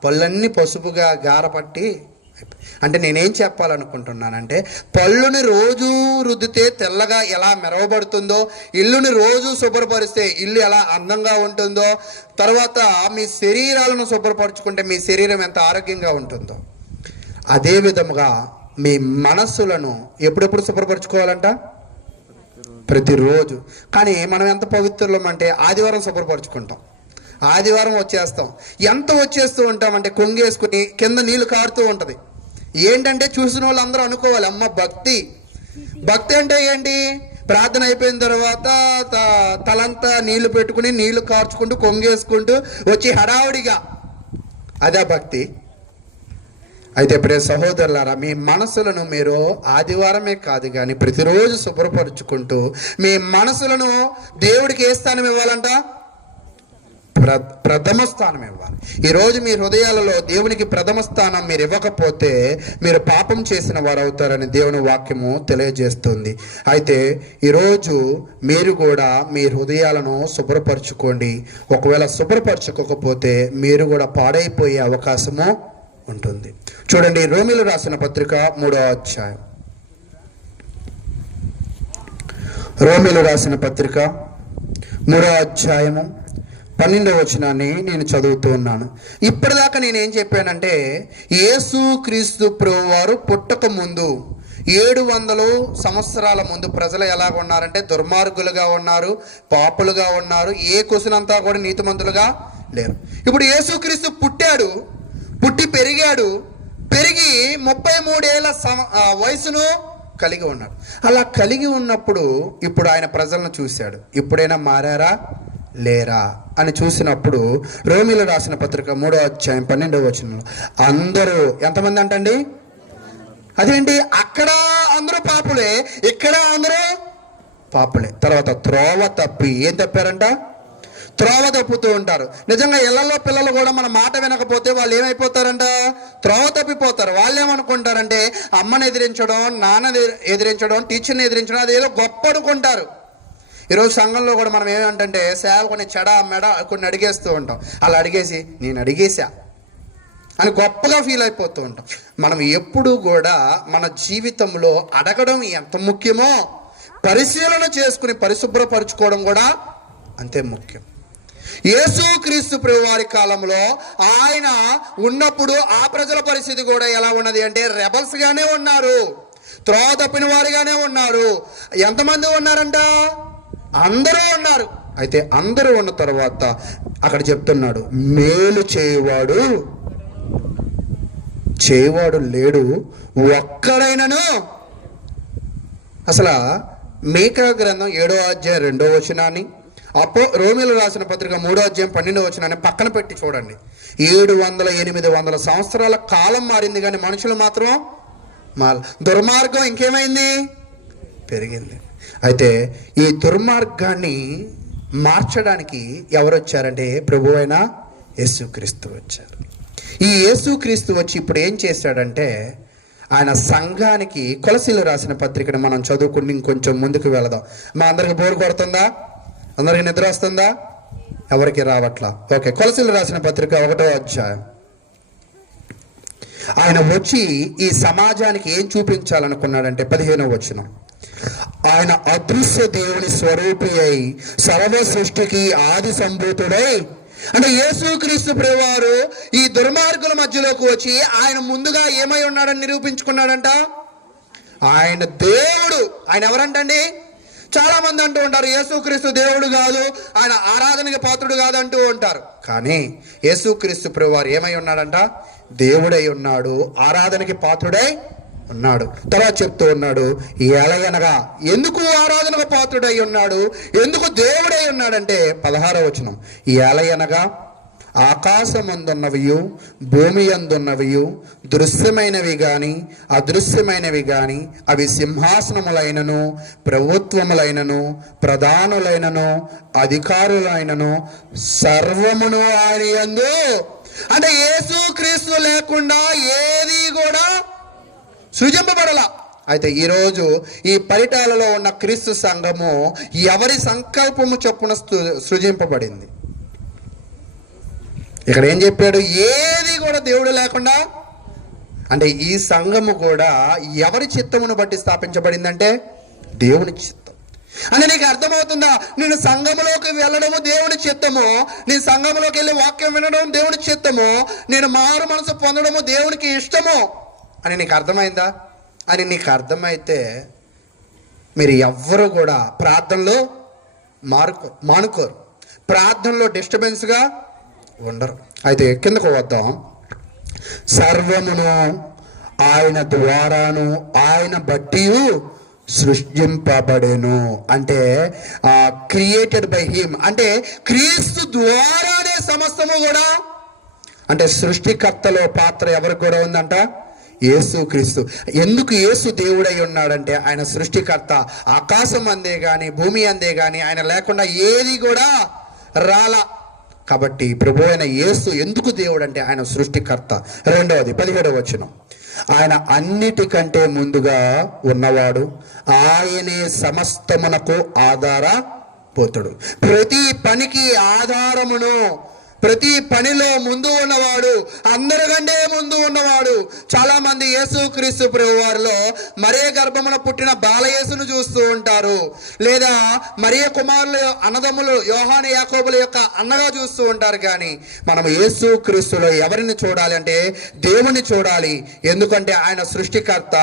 పళ్ళన్నీ పసుపుగా గారపట్టి, అంటే నేనేం చెప్పాలనుకుంటున్నానంటే, పళ్ళుని రోజు రుద్దితే తెల్లగా ఎలా మెరవబడుతుందో, ఇల్లుని రోజు శుభ్రపరిస్తే ఇల్లు ఎలా అందంగా ఉంటుందో, తర్వాత మీ శరీరాలను శుభ్రపరచుకుంటే మీ శరీరం ఎంత ఆరోగ్యంగా ఉంటుందో, అదే విధముగా మీ మనస్సులను ఎప్పుడెప్పుడు శుభ్రపరచుకోవాలంట? ప్రతిరోజు. కానీ మనం ఎంత పవిత్రులం అంటే ఆదివారం శుభ్రపరచుకుంటాం, ఆదివారం వచ్చేస్తాం. ఎంత వచ్చేస్తూ ఉంటామంటే కొంగేసుకుని కింద నీళ్లు కారుతూ ఉంటుంది. ఏంటంటే చూసిన వాళ్ళందరూ అనుకోవాలి, అమ్మ భక్తి. భక్తి అంటే ఏంటి? ప్రార్థన అయిపోయిన తర్వాత తలంతా నీళ్లు పెట్టుకుని నీళ్లు కార్చుకుంటూ కొంగేసుకుంటూ వచ్చి హడావుడిగా, అదే భక్తి. అయితే ప్రియ సహోదరులారా, మీ మనసులను మీరు ఆదివారమే కాదు కానీ ప్రతిరోజు శుభ్రపరుచుకుంటూ మీ మనసులను దేవుడికి ఏ స్థానం ఇవ్వాలంట? ప్రథమ స్థానం ఇవ్వాలి. ఈరోజు మీ హృదయాలలో దేవునికి ప్రథమ స్థానం మీరు ఇవ్వకపోతే మీరు పాపం చేసిన వారు అవుతారని దేవుని వాక్యము తెలియజేస్తుంది. అయితే ఈరోజు మీరు కూడా మీ హృదయాలను శుభ్రపరచుకోండి. ఒకవేళ శుభ్రపరచుకోకపోతే మీరు కూడా పాడైపోయే అవకాశము ఉంటుంది. చూడండి, రోమీలు రాసిన పత్రిక 3వ అధ్యాయం, రోమీలు రాసిన పత్రిక 3వ అధ్యాయము 12వ వచనాన్ని నేను చదువుతూ ఉన్నాను. ఇప్పటిదాకా నేనేం చెప్పానంటే, యేసు క్రీస్తు ప్రభువు వారు పుట్టక ముందు 700 సంవత్సరాల ముందు ప్రజలు ఎలాగ ఉన్నారంటే దుర్మార్గులుగా ఉన్నారు, పాపులుగా ఉన్నారు, ఏ క్వశ్చనంతా కూడా నీతిమంతులుగా లేరు. ఇప్పుడు యేసుక్రీస్తు పుట్టి పెరిగాడు, పెరిగి 33 ఏళ్ల వయసును కలిగి ఉన్నాడు. అలా కలిగి ఉన్నప్పుడు ఇప్పుడు ఆయన ప్రజలను చూశాడు. ఇప్పుడైనా మారారా లేరా అని చూసినప్పుడు రోమీలు రాసిన పత్రిక 3వ అధ్యాయం 12వ వచనంలో అందరూ, ఎంతమంది అంటండి? అదేంటి, అక్కడ అందరూ పాపులే, ఇక్కడ అందరూ పాపులే. తర్వాత త్రోవ తప్పి, ఏం తప్పారంట? త్రోవ తప్పుతూ ఉంటారు. నిజంగా ఇళ్లలో పిల్లలు కూడా మన మాట వినకపోతే వాళ్ళు ఏమైపోతారంట? త్రోవ తప్పిపోతారు. వాళ్ళు ఏమనుకుంటారంటే అమ్మని ఎదిరించడం, నాన్నని ఎదిరించడం, టీచర్ని ఎదిరించడం అదేదో గొప్ప అనుకుంటారు. ఈరోజు సంఘంలో కూడా మనం ఏమంటే సేవకుని చెడ మెడ కొన్ని అడిగేస్తూ ఉంటాం. అలా అడిగేసి నేను అడిగేశా అని గొప్పగా ఫీల్ అయిపోతూ ఉంటాం. మనం ఎప్పుడు కూడా మన జీవితంలో అడగడం ఎంత ముఖ్యమో పరిశీలన చేసుకుని పరిశుభ్రపరచుకోవడం కూడా అంతే ముఖ్యం. యేసుక్రీస్తు ప్రభువారి కాలంలో ఆయన ఉన్నప్పుడు ఆ ప్రజల పరిస్థితి కూడా ఎలా ఉన్నది అంటే రెబల్స్ గానే ఉన్నారు, త్రోవ తప్పిన వారిగానే ఉన్నారు. ఎంతమంది ఉన్నారంట? అందరూ ఉన్నారు. అయితే అందరూ ఉన్న తర్వాత అక్కడ చెప్తున్నాడు, మేలు చేయవాడు లేడు, ఒక్కడైనను. అసలు మీకా గ్రంథం 7వ అధ్యాయం 2వ వచనాన్ని, రోమీలు రాసిన పత్రిక 3వ అధ్యాయం 12వ వచనాన్ని పక్కన పెట్టి చూడండి. 700-800 సంవత్సరాల కాలం మారింది కానీ మనుషులు మాత్రం దుర్మార్గం ఇంకేమైంది? పెరిగింది. అయితే ఈ దుర్మార్గాన్ని మార్చడానికి ఎవరు వచ్చారంటే ప్రభు అయిన యేసుక్రీస్తు వచ్చారు. ఈ యేసుక్రీస్తు వచ్చి ఇప్పుడు ఏం చేశాడంటే ఆయన సంఘానికి, కొలసీలు రాసిన పత్రికను మనం చదువుకుని ఇంకొంచెం ముందుకు వెళదాం. మా అందరికి బోరు కొడుతుందా? అందరికి నిద్ర వస్తుందా? ఎవరికి రావట్లా? ఓకే, కొలసీలు రాసిన పత్రిక 1వ అధ్యాయం. ఆయన వచ్చి ఈ సమాజానికి ఏం చూపించాలనుకున్నాడంటే 15వ వచనం, ఆయన అదృశ్య దేవుని స్వరూపి అయి సర్వ సృష్టికి ఆది సంభూతుడై, అంటే యేసుక్రీస్తు ప్రభువారు ఈ దుర్మార్గుల మధ్యలోకి వచ్చి ఆయన ముందుగా ఏమై ఉన్నాడని నిరూపించుకున్నాడంట. ఆయన దేవుడు. ఆయన ఎవరంటండి? చాలా మంది అంటూ ఉంటారు యేసుక్రీస్తు దేవుడు కాదు, ఆయన ఆరాధనకి పాత్రుడు కాదు అంటూ ఉంటారు. కానీ యేసుక్రీస్తు ప్రభువారు ఏమై ఉన్నాడంట? దేవుడై ఉన్నాడు, ఆరాధనకి పాత్రుడై ఉన్నాడు. తర్వాత చెప్తూ ఉన్నాడు, ఎలయనగా ఎందుకు ఆరాధనకు పాత్రుడై ఉన్నాడు, ఎందుకు దేవుడై ఉన్నాడంటే 16వ వచనం, ఎలయనగా ఆకాశమందున్నవియు భూమి అందున్నవియు దృశ్యమైనవి గాని అదృశ్యమైనవి గాని అవి సింహాసనములైనను ప్రభుత్వములైనను ప్రధానులైనను అధికారులైనను సర్వమును ఆయన యందు, అంటే యేసుక్రీస్తు లేకుండా ఏది కూడా సృజింపబడలా. అయితే ఈరోజు ఈ పరిటాలలో ఉన్న క్రీస్తు సంఘము ఎవరి సంకల్పము చొప్పున సృజింపబడింది. ఇక్కడ ఏం చెప్పాడు? ఏది కూడా దేవుడు లేకుండా, అంటే ఈ సంఘము కూడా ఎవరి చిత్తమును బట్టి స్థాపించబడిందంటే దేవుని చిత్తం. అంటే నీకు అర్థమవుతుందా? నేను సంఘములోకి వెళ్ళడము దేవుని చిత్తము, నేను సంఘములోకి వెళ్ళి వాక్యం వినడం దేవుని చిత్తము, నేను మారు మనసు పొందడము దేవునికి ఇష్టము అని నీకు అర్థమైందా? అని నీకు అర్థమైతే మీరు ఎవ్వరూ కూడా ప్రార్థనలో మానుకోరు, ప్రార్థనలో డిస్టర్బెన్స్గా ఉండరు. అయితే కిందకు వద్దాం. సర్వమును ఆయన ద్వారాను ఆయన బట్టి సృష్టింపబడెను. అంటే క్రియేటెడ్ బై హిమ్, అంటే క్రీస్తు ద్వారానే సమస్తము కూడా. అంటే సృష్టికర్తలో పాత్ర ఎవరికి కూడా ఉందంట? యేసు క్రీస్తు. ఎందుకు యేసు దేవుడై ఉన్నాడంటే ఆయన సృష్టికర్త. ఆకాశం అందే కానీ భూమి అందే కానీ ఆయన లేకుండా ఏది కూడా రాలా. కాబట్టి ప్రభు అయిన యేసు ఎందుకు దేవుడు అంటే ఆయన సృష్టికర్త. రెండవది 17వ వచనం, ఆయన అన్నిటికంటే ముందుగా ఉన్నవాడు, ఆయనే సమస్తమునకు ఆధారభూతుడు. ప్రతి పనికి ఆధారమును, ప్రతి పనిలో ముందు ఉన్నవాడు, అందరికంటే ముందు ఉన్నవాడు. చాలా మంది యేసుక్రీస్తు ప్రభు వారిలో మరియ గర్భమున పుట్టిన బాలయేసును చూస్తూ ఉంటారు, లేదా మరియ కుమారుల అన్నదమ్ములు యోహాను యాకోబుల యొక్క అన్నగా చూస్తూ ఉంటారు. కానీ మనం యేసుక్రీస్తులో ఎవరిని చూడాలి అంటే దేవుని చూడాలి. ఎందుకంటే ఆయన సృష్టికర్త,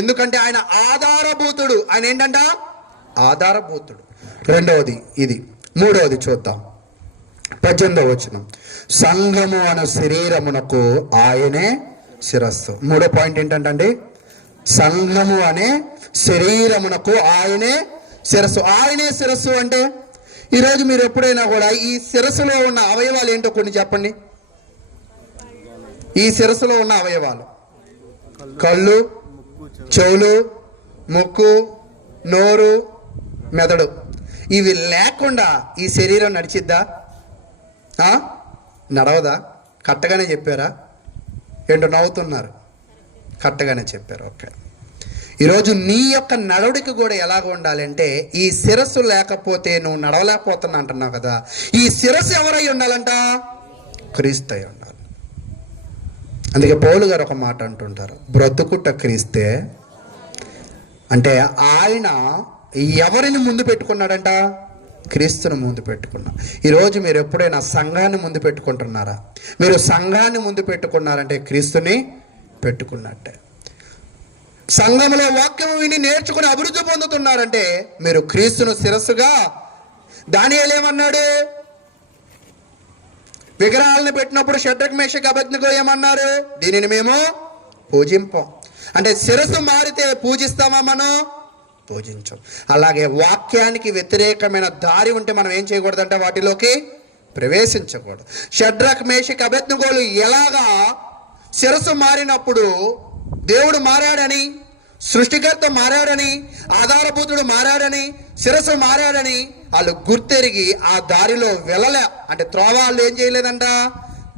ఎందుకంటే ఆయన ఆధారభూతుడు. ఆయన ఏంటంట? ఆధారభూతుడు. రెండవది ఇది. మూడవది చూద్దాం 18వ వచనం, సంఘము అను శరీరమునకు ఆయనే శిరస్సు. మూడో పాయింట్ ఏంటంటే సంఘము అనే శరీరమునకు ఆయనే శిరస్సు. ఆయనే శిరస్సు అంటే ఈరోజు మీరు ఎప్పుడైనా కూడా ఈ శిరస్సులో ఉన్న అవయవాలు ఏంటో కొన్ని చెప్పండి. ఈ శిరస్సులో ఉన్న అవయవాలు కళ్ళు, చెవులు, ముక్కు, నోరు, మెదడు. ఇవి లేకుండా ఈ శరీరం నడిచిద్దా? నడవదా? కరెక్ట్గానే చెప్పారా? ఏంటో నవ్వుతున్నారు. కరెక్ట్గానే చెప్పారు. ఓకే. ఈరోజు నీ యొక్క నడవడికి కూడా ఎలాగ ఉండాలంటే ఈ శిరస్సు లేకపోతే నువ్వు నడవలేకపోతున్నా అంటున్నావు కదా. ఈ శిరస్సు ఎవరై ఉండాలంట? క్రీస్తు అయి ఉండాలి. అందుకే పౌలు గారు ఒక మాట అంటుంటారు, బ్రతుకుట క్రీస్తే. అంటే ఆయన ఎవరిని ముందు పెట్టుకున్నాడంట? క్రీస్తుని ముందు పెట్టుకున్నాం. ఈరోజు మీరు ఎప్పుడైనా సంఘాన్ని ముందు పెట్టుకుంటున్నారా? మీరు సంఘాన్ని ముందు పెట్టుకున్నారంటే క్రీస్తుని పెట్టుకున్నట్టే. సంఘంలో వాక్యం విని నేర్చుకుని అభివృద్ధి పొందుతున్నారంటే మీరు క్రీస్తును శిరస్సుగా. దానియేలు ఏమన్నాడు? విగ్రహాలను పెట్టినప్పుడు షడ్రక్ మేషక్ అబేద్నెగో ఏమన్నారు? దీనిని మేము పూజింపం. అంటే శిరస్సు మారితే పూజిస్తామా? మనం పూజించం. అలాగే వాక్యానికి వ్యతిరేకమైన దారి ఉంటే మనం ఏం చేయకూడదంటే వాటిలోకి ప్రవేశించకూడదు. షడ్రక్ మేషక్ అబేద్నెగోలు ఎలాగా శిరస్సు మారినప్పుడు దేవుడు మారాడని, సృష్టికర్త మారాడని, ఆధారభూతుడు మారాడని, శిరస్సు మారాడని వాళ్ళు గుర్తెరిగి ఆ దారిలో వెళ్ళలే. అంటే త్రోవ వాళ్ళు ఏం చేయలేదంట?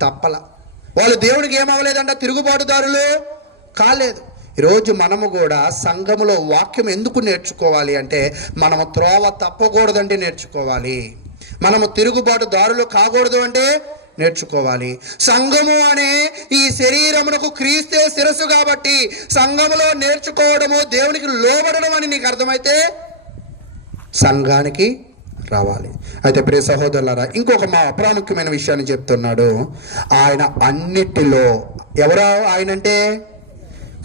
తప్పల. వాళ్ళు దేవుడికి ఏమవ్వలేదంట? తిరుగుబాటుదారులు కాలేదు. ఈరోజు మనము కూడా సంఘములో వాక్యం ఎందుకు నేర్చుకోవాలి అంటే మనము త్రోవ తప్పకూడదంటే నేర్చుకోవాలి, మనము తిరుగుబాటు దారులు కాకూడదు అంటే నేర్చుకోవాలి. సంఘము అనే ఈ శరీరమునకు క్రీస్తే శిరస్సు కాబట్టి సంఘములో నేర్చుకోవడము దేవునికి లోబడడం అని నీకు అర్థమైతే సంఘానికి రావాలి. అయితే ప్రియ సహోదరులారా, ఇంకొక ప్రాముఖ్యమైన విషయాన్ని చెప్తున్నాడు. ఆయన అన్నిటిలో, ఎవరా ఆయనంటే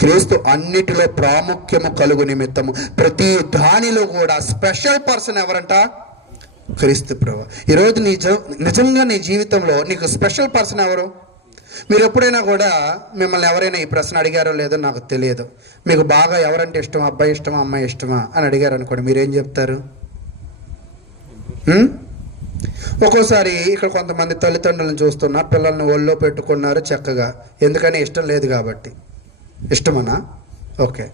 క్రీస్తు, అన్నిటిలో ప్రాముఖ్యము కలుగు నిమిత్తము ప్రతి దానిలో కూడా స్పెషల్ పర్సన్ ఎవరంట? క్రీస్తు ప్రభు. ఈరోజు నిజంగా నీ జీవితంలో నీకు స్పెషల్ పర్సన్ ఎవరు? మీరు ఎప్పుడైనా కూడా మిమ్మల్ని ఎవరైనా ఈ ప్రశ్న అడిగారో లేదో నాకు తెలియదు, మీకు బాగా ఎవరంటే ఇష్టమా, అబ్బాయి ఇష్టమా, అమ్మాయి ఇష్టమా అని అడిగారు అనుకోండి, మీరేం చెప్తారు? ఒక్కోసారి ఇక్కడ కొంతమంది తల్లిదండ్రులను చూస్తున్నా, పిల్లల్ని ఒళ్ళో పెట్టుకున్నారు చక్కగా, ఎందుకని ఇష్టం లేదు కాబట్టి. ఇష్టమనా? ఓకే.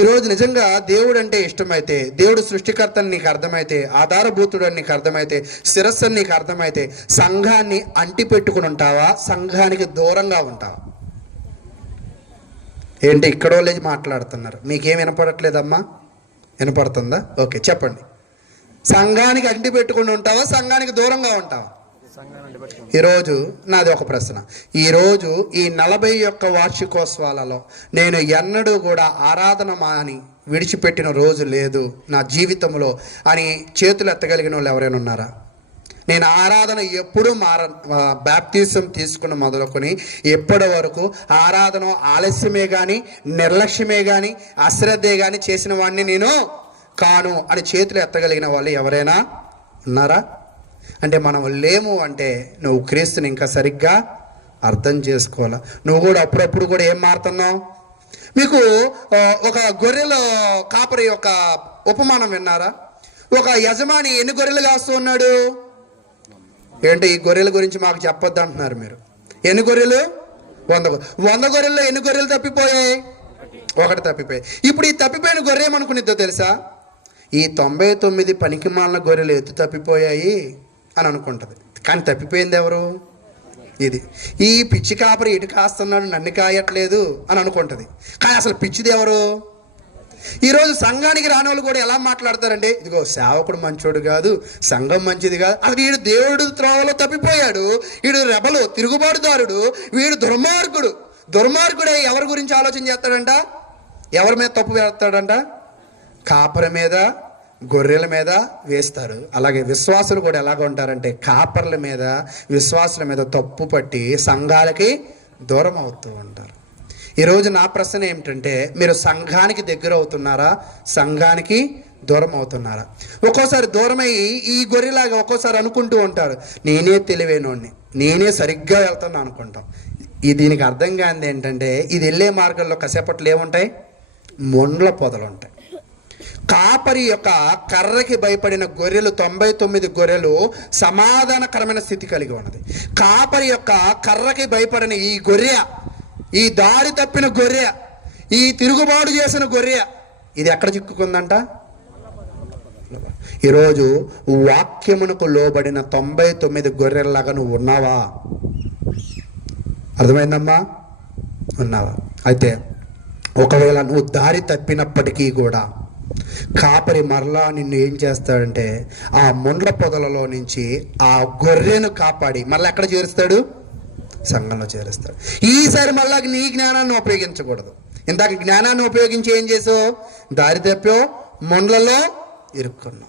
ఈరోజు నిజంగా దేవుడు అంటే ఇష్టమైతే, దేవుడు సృష్టికర్త అని నీకు అర్థమైతే, ఆధారభూతుడు అని నీకు అర్థమైతే, శిరస్సు అని నీకు అర్థమైతే, సంఘాన్ని అంటి పెట్టుకుని ఉంటావా, సంఘానికి దూరంగా ఉంటావా? ఏంటి ఇక్కడ వాళ్ళే మాట్లాడుతున్నారు, మీకేం వినపడట్లేదమ్మా? వినపడుతుందా? ఓకే, చెప్పండి. సంఘానికి అంటి పెట్టుకుని ఉంటావా, సంఘానికి దూరంగా ఉంటావా? ఈరోజు నాది ఒక ప్రశ్న. ఈరోజు ఈ 41 వార్షికోత్సవాలలో నేను ఎన్నడూ కూడా ఆరాధన మాని విడిచిపెట్టిన రోజు లేదు నా జీవితంలో అని చేతులు ఎత్తగలిగిన వాళ్ళు ఎవరైనా ఉన్నారా? నేను ఆరాధన ఎప్పుడూ బాప్తిజం తీసుకున్న మొదలుకొని ఎప్పటి వరకు ఆరాధన ఆలస్యమే కానీ, నిర్లక్ష్యమే కానీ, అశ్రద్ధే కానీ చేసిన వాడిని నేను కాను అని చేతులు ఎత్తగలిగిన వాళ్ళు ఎవరైనా ఉన్నారా? అంటే మనం లేము అంటే నువ్వు క్రీస్తుని ఇంకా సరిగ్గా అర్థం చేసుకోవాలా. నువ్వు కూడా అప్పుడప్పుడు కూడా ఏం మారుతున్నావు? మీకు ఒక గొర్రెల కాపరి యొక్క ఉపమానం విన్నారా? ఒక యజమాని ఎన్ని గొర్రెలు కాస్తూ ఉన్నాడు? ఏంటి ఈ గొర్రెల గురించి మాకు చెప్పొద్దు అంటున్నారు మీరు. ఎన్ని గొర్రెలు? 100 గొర్రెల్లో ఎన్ని గొర్రెలు తప్పిపోయాయి? 1 తప్పిపోయాయి. ఇప్పుడు ఈ తప్పిపోయిన గొర్రె ఏమనుకునిద్దో తెలుసా? ఈ 99 పనికిమాలిన గొర్రెలు ఎత్తు తప్పిపోయాయి అని అనుకుంటుంది. కానీ తప్పిపోయింది ఎవరు? ఇది. ఈ పిచ్చి కాపరి ఇటు కాస్తున్నాడు, నన్ను కాయట్లేదు అని అనుకుంటుంది. కానీ అసలు పిచ్చిది ఎవరు? ఈరోజు సంఘానికి రాని వాళ్ళు కూడా ఎలా మాట్లాడతారంటే, ఇదిగో సేవకుడు మంచోడు కాదు, సంఘం మంచిది కాదు, అసలు వీడు దేవుడు త్రోవలో తప్పిపోయాడు, వీడు రెబలు, తిరుగుబాటుదారుడు, వీడు దుర్మార్గుడే ఎవరి గురించి ఆలోచన చేస్తాడంట? ఎవరి మీద తప్పు వేస్తాడంట? కాపరి మీద, గొర్రెల మీద వేస్తారు. అలాగే విశ్వాసులు కూడా ఎలాగ ఉంటారంటే కాపర్ల మీద, విశ్వాసుల మీద తప్పు పట్టి సంఘాలకి దూరం అవుతూ ఉంటారు. ఈరోజు నా ప్రశ్న ఏమిటంటే, మీరు సంఘానికి దగ్గర అవుతున్నారా, సంఘానికి దూరం అవుతున్నారా? ఒక్కోసారి దూరమై ఈ గొర్రెలాగా ఒక్కోసారి అనుకుంటూ ఉంటారు, నేనే తెలివైనోడిని, నేనే సరిగ్గా వెళ్తాను అనుకుంటాం. దీనికి అర్థం కానిది ఏంటంటే, ఇది వెళ్ళే మార్గంలో కసేపట్లు ఏముంటాయి? మొండ్ల పొదలు ఉంటాయి. కాపరి యొక్క కర్రకి భయపడిన గొర్రెలు 99 గొర్రెలు సమాధానకరమైన స్థితి కలిగి ఉన్నది. కాపరి యొక్క కర్రకి భయపడిన ఈ గొర్రె, ఈ దారి తప్పిన గొర్రె, ఈ తిరుగుబాటు చేసిన గొర్రె, ఇది ఎక్కడ చిక్కుకుందంట? ఈరోజు వాక్యమునకు లోబడిన 99 గొర్రెల్లాగా నువ్వు ఉన్నావా? అర్థమైందమ్మా? ఉన్నావా? అయితే ఒకవేళ నువ్వు దారి తప్పినప్పటికీ కూడా కాపరి మరలా నిన్ను ఏం చేస్తాడంటే ఆ ముండ్ల పొదలలో నుంచి ఆ గొర్రెను కాపాడి మళ్ళీ ఎక్కడ చేరుస్తాడు? సంఘంలో చేరుస్తాడు. ఈసారి మళ్ళా నీ జ్ఞానాన్ని ఉపయోగించకూడదు. ఇందాక జ్ఞానాన్ని ఉపయోగించి ఏం చేసావు? దారి తప్పో, ముండ్లలో ఇరుక్కున్నావు.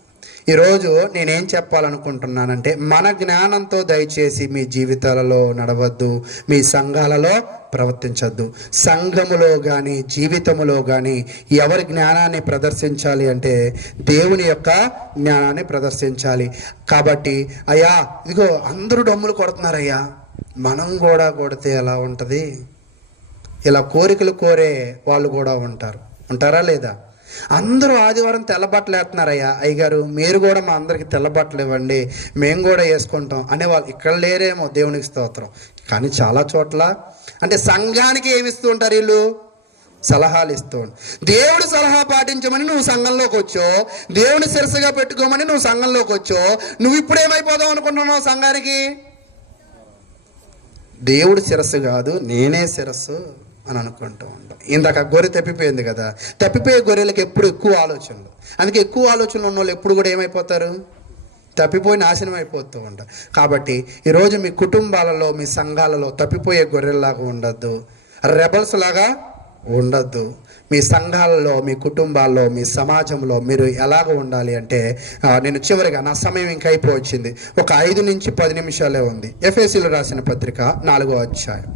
ఈరోజు నేనేం చెప్పాలనుకుంటున్నానంటే, మన జ్ఞానంతో దయచేసి మీ జీవితాలలో నడవద్దు, మీ సంఘాలలో ప్రవర్తించద్దు. సంఘములో కానీ జీవితములో కానీ ఎవరి జ్ఞానాన్ని ప్రదర్శించాలి అంటే దేవుని యొక్క జ్ఞానాన్ని ప్రదర్శించాలి. కాబట్టి అయ్యా ఇదిగో అందరూ డమ్ములు కొడుతున్నారయ్యా, మనం కూడా కొడితే ఎలా ఉంటుంది? ఇలా కోరికలు కోరే వాళ్ళు కూడా ఉంటారా లేదా? అందరూ ఆదివారం తెల్లబట్టలు వేస్తున్నారయ్యా, అయ్యగారు మీరు కూడా మా అందరికి తెల్లబట్టలు ఇవ్వండి, మేము కూడా వేసుకుంటాం అనేవాళ్ళు ఇక్కడ లేరేమో, దేవునికి స్తోత్రం. కానీ చాలా చోట్ల అంటే సంఘానికి ఏమి ఇస్తూ ఉంటారు వీళ్ళు? సలహాలు ఇస్తూ ఉంటారు. దేవుడు సలహా పాటించమని నువ్వు సంఘంలోకి వచ్చో, దేవుని శిరస్సుగా పెట్టుకోమని నువ్వు సంఘంలోకి వచ్చో, నువ్వు ఇప్పుడు ఏమైపోదాం అనుకుంటున్నావు? సంఘానికి దేవుడు శిరస్సు కాదు, నేనే శిరస్సు అని అనుకుంటూ ఉంటాం. ఇందాక గొర్రె తప్పిపోయింది కదా, తప్పిపోయే గొర్రెలకు ఎప్పుడు ఎక్కువ ఆలోచనలు. అందుకే ఎక్కువ ఆలోచనలు ఉన్న వాళ్ళు ఎప్పుడు కూడా ఏమైపోతారు? తప్పిపోయి నాశనం అయిపోతూ ఉంటారు. కాబట్టి ఈరోజు మీ కుటుంబాలలో, మీ సంఘాలలో తప్పిపోయే గొర్రెల్లాగా ఉండద్దు, రెబల్స్ లాగా ఉండద్దు. మీ సంఘాలలో, మీ కుటుంబాల్లో, మీ సమాజంలో మీరు ఎలాగ ఉండాలి అంటే, నేను చివరిగా నా సమయం ఇంకా అయిపోవచ్చింది, ఒక 5 నుంచి 10 నిమిషాలే ఉంది. ఎఫెసీయులు రాసిన పత్రిక 4వ అధ్యాయం.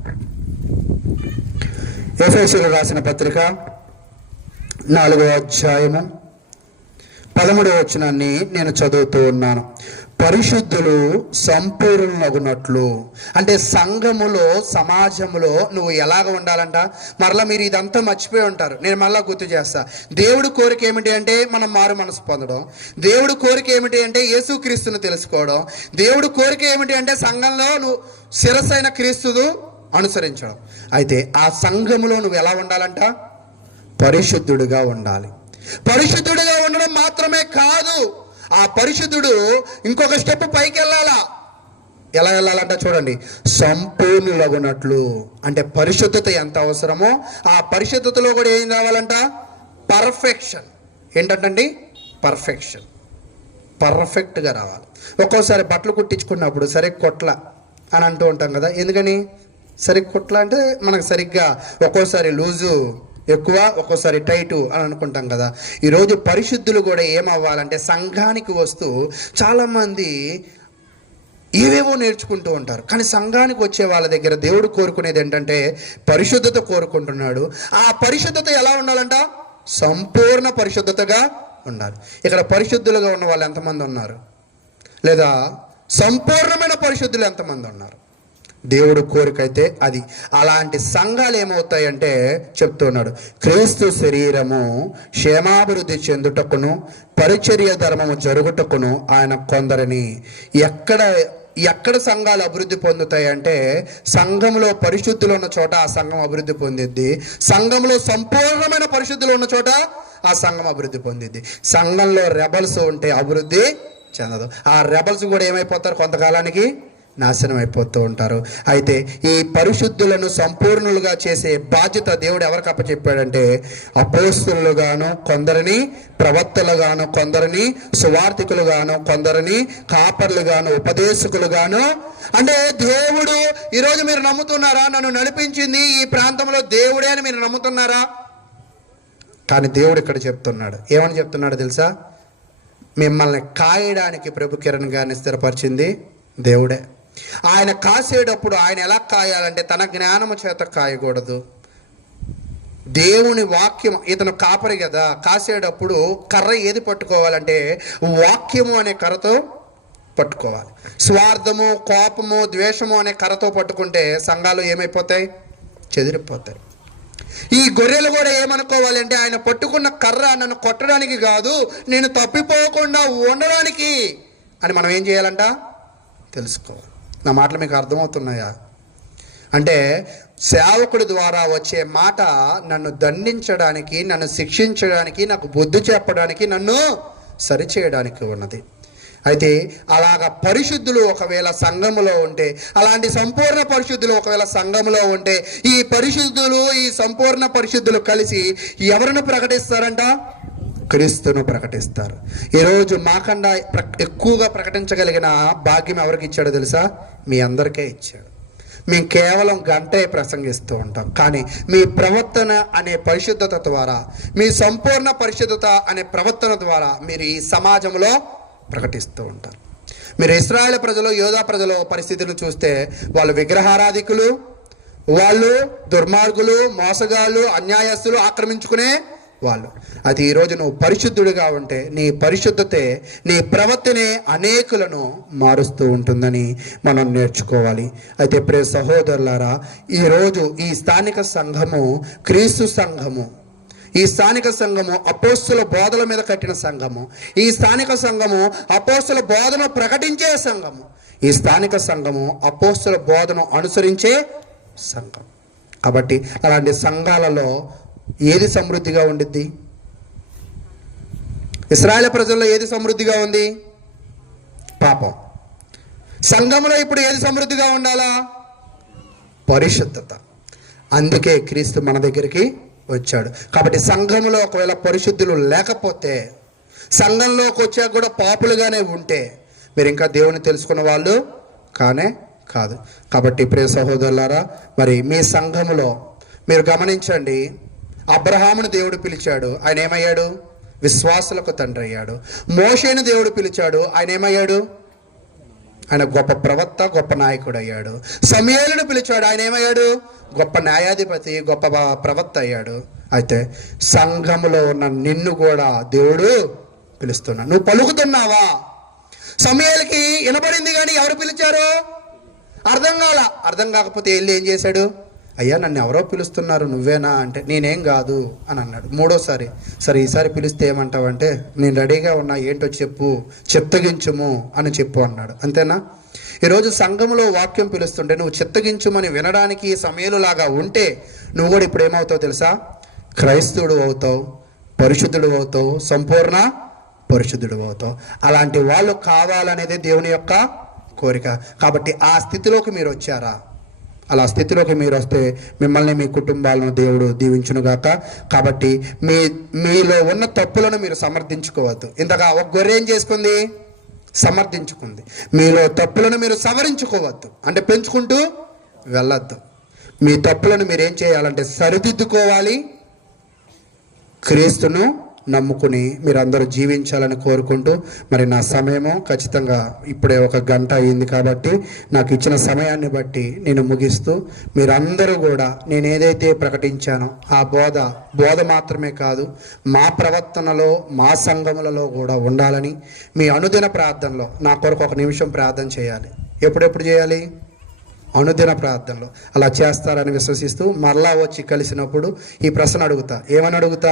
ఎఫెసీయులు రాసిన పత్రిక 4వ అధ్యాయము 13వ వచనాన్ని నేను చదువుతూ ఉన్నాను. పరిశుద్ధులు సంపూర్ణులగునట్లు, అంటే సంఘములో, సమాజంలో నువ్వు ఎలాగ ఉండాలంట? మరలా మీరు ఇదంతా మర్చిపోయి ఉంటారు, నేను మళ్ళా గుర్తు చేస్తా. దేవుడి కోరిక ఏమిటి అంటే మనం మారు మనసు పొందడం. దేవుడి కోరిక ఏమిటి అంటే యేసుక్రీస్తును తెలుసుకోవడం. దేవుడి కోరిక ఏమిటి అంటే సంఘంలో నువ్వు శిరస్సైన క్రీస్తును అనుసరించడం. అయితే ఆ సంఘములో నువ్వు ఎలా ఉండాలంట? పరిశుద్ధుడిగా ఉండాలి. పరిశుద్ధుడిగా ఉండడం మాత్రమే కాదు, ఆ పరిశుద్ధుడు ఇంకొక స్టెప్ పైకి వెళ్ళాలా. ఎలా వెళ్ళాలంట చూడండి, సంపూర్ణులగునట్లు. అంటే పరిశుద్ధత ఎంత అవసరమో ఆ పరిశుద్ధతలో కూడా ఏం రావాలంట, పర్ఫెక్షన్. ఏంటంటండి, పర్ఫెక్ట్గా రావాలి. ఒక్కోసారి బట్టలు కుట్టించుకున్నప్పుడు సరే కొట్ల అని అంటూ ఉంటాం కదా. ఎందుకని సరి కొట్ల అంటే మనకు సరిగ్గా ఒక్కోసారి లూజు ఎక్కువ, ఒక్కోసారి టైటు అని అనుకుంటాం కదా. ఈరోజు పరిశుద్ధులు కూడా ఏమవ్వాలంటే సంఘానికి వస్తూ చాలామంది ఏవేవో నేర్చుకుంటూ ఉంటారు. కానీ సంఘానికి వచ్చే వాళ్ళ దగ్గర దేవుడు కోరుకునేది ఏంటంటే పరిశుద్ధత కోరుకుంటున్నాడు. ఆ పరిశుద్ధత ఎలా ఉండాలంట, సంపూర్ణ పరిశుద్ధతగా ఉండాలి. ఇక్కడ పరిశుద్ధులుగా ఉన్న వాళ్ళు ఎంతమంది ఉన్నారు, లేదా సంపూర్ణమైన పరిశుద్ధులు ఎంతమంది ఉన్నారు? దేవుడు కోరికైతే అది. అలాంటి సంఘాలు ఏమవుతాయంటే చెప్తున్నాడు, క్రీస్తు శరీరము క్షేమాభివృద్ధి చెందుటకును పరిచర్య ధర్మము జరుగుటకును ఆయన కొందరిని ఎక్కడ సంఘాలు అభివృద్ధి పొందుతాయి అంటే సంఘంలో పరిశుద్ధులు ఉన్న చోట ఆ సంఘం అభివృద్ధి పొందిద్ది. సంఘంలో సంపూర్ణమైన పరిశుద్ధులు ఉన్న చోట ఆ సంఘం అభివృద్ధి పొందిద్ది. సంఘంలో రెబల్స్ ఉంటే అభివృద్ధి చెందదు. ఆ రెబల్స్ కూడా ఏమైపోతారు, కొంతకాలానికి నాశనం అయిపోతూ ఉంటారు. అయితే ఈ పరిశుద్ధులను సంపూర్ణులుగా చేసే బాధ్యత దేవుడు ఎవరికి అప్పచెప్పాడంటే అపోస్తలుగాను, కొందరిని ప్రవక్తలుగాను, కొందరిని సువార్థికులుగాను, కొందరిని కాపర్లుగాను, ఉపదేశకులుగాను. అంటే దేవుడు ఈరోజు మీరు నమ్ముతున్నారా, నన్ను నడిపించింది ఈ ప్రాంతంలో దేవుడే అని మీరు నమ్ముతున్నారా? కానీ దేవుడు ఇక్కడ చెప్తున్నాడు, ఏమని చెప్తున్నాడు తెలుసా? మిమ్మల్ని కాయడానికి ప్రభు కిరణ్ గారిని స్థిరపరిచింది దేవుడే. ఆయన కాసేటప్పుడు ఆయన ఎలా కాయాలంటే తన జ్ఞానము చేత కాయకూడదు, దేవుని వాక్యం. ఇతను కాపరి కదా, కాసేటప్పుడు కర్ర ఏది పట్టుకోవాలంటే వాక్యము అనే కర్రతో పట్టుకోవాలి. స్వార్థము, కోపము, ద్వేషము అనే కర్రతో పట్టుకుంటే సంఘాలు ఏమైపోతాయి, చెదిరిపోతాయి. ఈ గొర్రెలు కూడా ఏమనుకోవాలి అంటే ఆయన పట్టుకున్న కర్ర నన్ను కొట్టడానికి కాదు, నేను తప్పిపోకుండా ఉండడానికి అని మనం ఏం చేయాలంట తెలుసుకోవాలి. నా మాటలు మీకు అర్థమవుతున్నాయా? అంటే సేవకుడి ద్వారా వచ్చే మాట నన్ను దండించడానికి, నన్ను శిక్షించడానికి, నాకు బుద్ధి చెప్పడానికి, నన్ను సరిచేయడానికి ఉన్నది. అయితే అలాగ పరిశుద్ధులు ఒకవేళ సంఘములో ఉంటే, అలాంటి సంపూర్ణ పరిశుద్ధులు ఒకవేళ సంఘములో ఉంటే, ఈ పరిశుద్ధులు, ఈ సంపూర్ణ పరిశుద్ధులు కలిసి ఎవరిని ప్రకటిస్తారంట, క్రీస్తును ప్రకటిస్తారు. ఈరోజు మాకన్నా ఎక్కువగా ప్రకటించగలిగిన భాగ్యం ఎవరికి ఇచ్చాడో తెలుసా? మీ అందరికీ ఇచ్చాడు. మేము కేవలం గంటే ప్రసంగిస్తూ ఉంటాం, కానీ మీ ప్రవర్తన అనే పరిశుద్ధత ద్వారా, మీ సంపూర్ణ పరిశుద్ధత అనే ప్రవర్తన ద్వారా మీరు ఈ సమాజంలో ప్రకటిస్తూ ఉంటారు. మీరు ఇశ్రాయేలు ప్రజలు, యోధా ప్రజల పరిస్థితిని చూస్తే వాళ్ళు విగ్రహారాధికులు, వాళ్ళు దుర్మార్గులు, మోసగాళ్ళు, అన్యాయస్తులు, ఆక్రమించుకునే వాళ్ళు. అది ఈరోజు నువ్వు పరిశుద్ధుడిగా ఉంటే నీ పరిశుద్ధతే, నీ ప్రవర్తనే అనేకులను మారుస్తూ ఉంటుందని మనం నేర్చుకోవాలి. అయితే ప్రియ సహోదరులారా, ఈరోజు ఈ స్థానిక సంఘము క్రీస్తు సంఘము, ఈ స్థానిక సంఘము అపోస్తుల బోధల మీద కట్టిన సంఘము, ఈ స్థానిక సంఘము అపోస్తుల బోధను ప్రకటించే సంఘము, ఈ స్థానిక సంఘము అపోస్తుల బోధను అనుసరించే సంఘం. కాబట్టి అలాంటి సంఘాలలో ఏది సమృద్ధిగా ఉండిద్ది? ఇశ్రాయేలు ప్రజల్లో ఏది సమృద్ధిగా ఉంది? పాపం. సంఘంలో ఇప్పుడు ఏది సమృద్ధిగా ఉండాలా? పరిశుద్ధత. అందుకే క్రీస్తు మన దగ్గరికి వచ్చాడు. కాబట్టి సంఘంలో ఒకవేళ పరిశుద్ధులు లేకపోతే, సంఘంలోకి వచ్చాక కూడా పాపులుగానే ఉంటే మీరు ఇంకా దేవుని తెలుసుకున్న వాళ్ళు కానే కాదు. కాబట్టి ప్రియ సహోదరులారా, మరి మీ సంఘములో మీరు గమనించండి, అబ్రహామును దేవుడు పిలిచాడు, ఆయన ఏమయ్యాడు? విశ్వాసులకు తండ్రి అయ్యాడు. మోషేను దేవుడు పిలిచాడు, ఆయన ఏమయ్యాడు? ఆయన గొప్ప ప్రవక్త, గొప్ప నాయకుడు అయ్యాడు. సమూయేలును పిలిచాడు, ఆయన ఏమయ్యాడు? గొప్ప న్యాయాధిపతి, గొప్ప ప్రవక్త అయ్యాడు. అయితే సంఘములో ఉన్న నిన్ను కూడా దేవుడు పిలుస్తున్నాడు. నువ్వు పలుకుతున్నావా? సమూయేలుకి వినపడింది కానీ ఎవరు పిలిచారు అర్థం కాకపోతే వెళ్ళి ఏం చేశాడు? అయ్యా నన్ను ఎవరో పిలుస్తున్నారు, నువ్వేనా అంటే నేనేం కాదు అని అన్నాడు. మూడోసారి, సరే ఈసారి పిలిస్తే ఏమంటావంటే నేను రెడీగా ఉన్నా, ఏంటో చెప్పు, చిత్తగించుము అని చెప్పు అన్నాడు. అంతేనా? ఈరోజు సంఘంలో వాక్యం పిలుస్తుంటే నువ్వు చిత్తగించుమని వినడానికి సమయంలాగా ఉంటే నువ్వు కూడా ఇప్పుడు ఏమవుతావు తెలుసా? క్రైస్తవుడు అవుతావు, పరిశుద్ధుడు అవుతావు, సంపూర్ణ పరిశుద్ధుడు అవుతావు. అలాంటి వాళ్ళు కావాలనేది దేవుని యొక్క కోరిక. కాబట్టి ఆ స్థితిలోకి మీరు వచ్చారా? అలా స్థితిలోకి మీరు వస్తే మిమ్మల్ని మీ కుటుంబాలను దేవుడు దీవించునుగాక. కాబట్టి మీలో ఉన్న తప్పులను మీరు సమర్థించుకోవద్దు. ఇంతగా ఒక గొర్రె ఏం చేసుకుంది? సమర్థించుకుంది. మీలో తప్పులను మీరు సవరించుకోవద్దు, అంటే పెంచుకుంటూ వెళ్ళొద్దు. మీ తప్పులను మీరు ఏం చేయాలంటే సరిదిద్దుకోవాలి. క్రీస్తును నమ్ముకుని మీరందరూ జీవించాలని కోరుకుంటూ, మరి నా సమయము ఖచ్చితంగా ఇప్పుడే 1 గంట అయింది కాబట్టి నాకు ఇచ్చిన సమయాన్ని బట్టి నేను ముగిస్తూ, మీరందరూ కూడా నేను ఏదైతే ప్రకటించానో ఆ బోధ మాత్రమే కాదు, మా ప్రవర్తనలో మా సంఘములలో కూడా ఉండాలని, మీ అనుదిన ప్రార్థనలో నా కొరకు 1 నిమిషం ప్రార్థన చేయాలి. ఎప్పుడెప్పుడు చేయాలి? అనుదిన ప్రార్థనలో. అలా చేస్తారని విశ్వసిస్తూ మరలా వచ్చి కలిసినప్పుడు ఈ ప్రశ్న అడుగుతా. ఏమని అడుగుతా?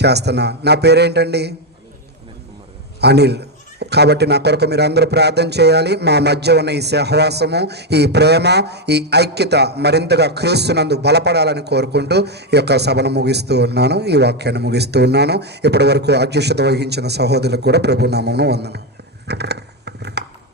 చేస్తున్నా. నా పేరేంటండి? అనిల్. కాబట్టి నా కొరకు మీరు అందరూ ప్రార్థన చేయాలి. మా మధ్య ఉన్న ఈ సహవాసము, ఈ ప్రేమ, ఈ ఐక్యత మరింతగా క్రీస్తునందు బలపడాలని కోరుకుంటూ ఈ యొక్క సభను ముగిస్తూ ఉన్నాను, ఈ వాక్యాన్ని ముగిస్తూ ఉన్నాను. ఇప్పటి వరకు అధ్యక్షత వహించిన సహోదరులకు కూడా ప్రభు నామమున వందనం.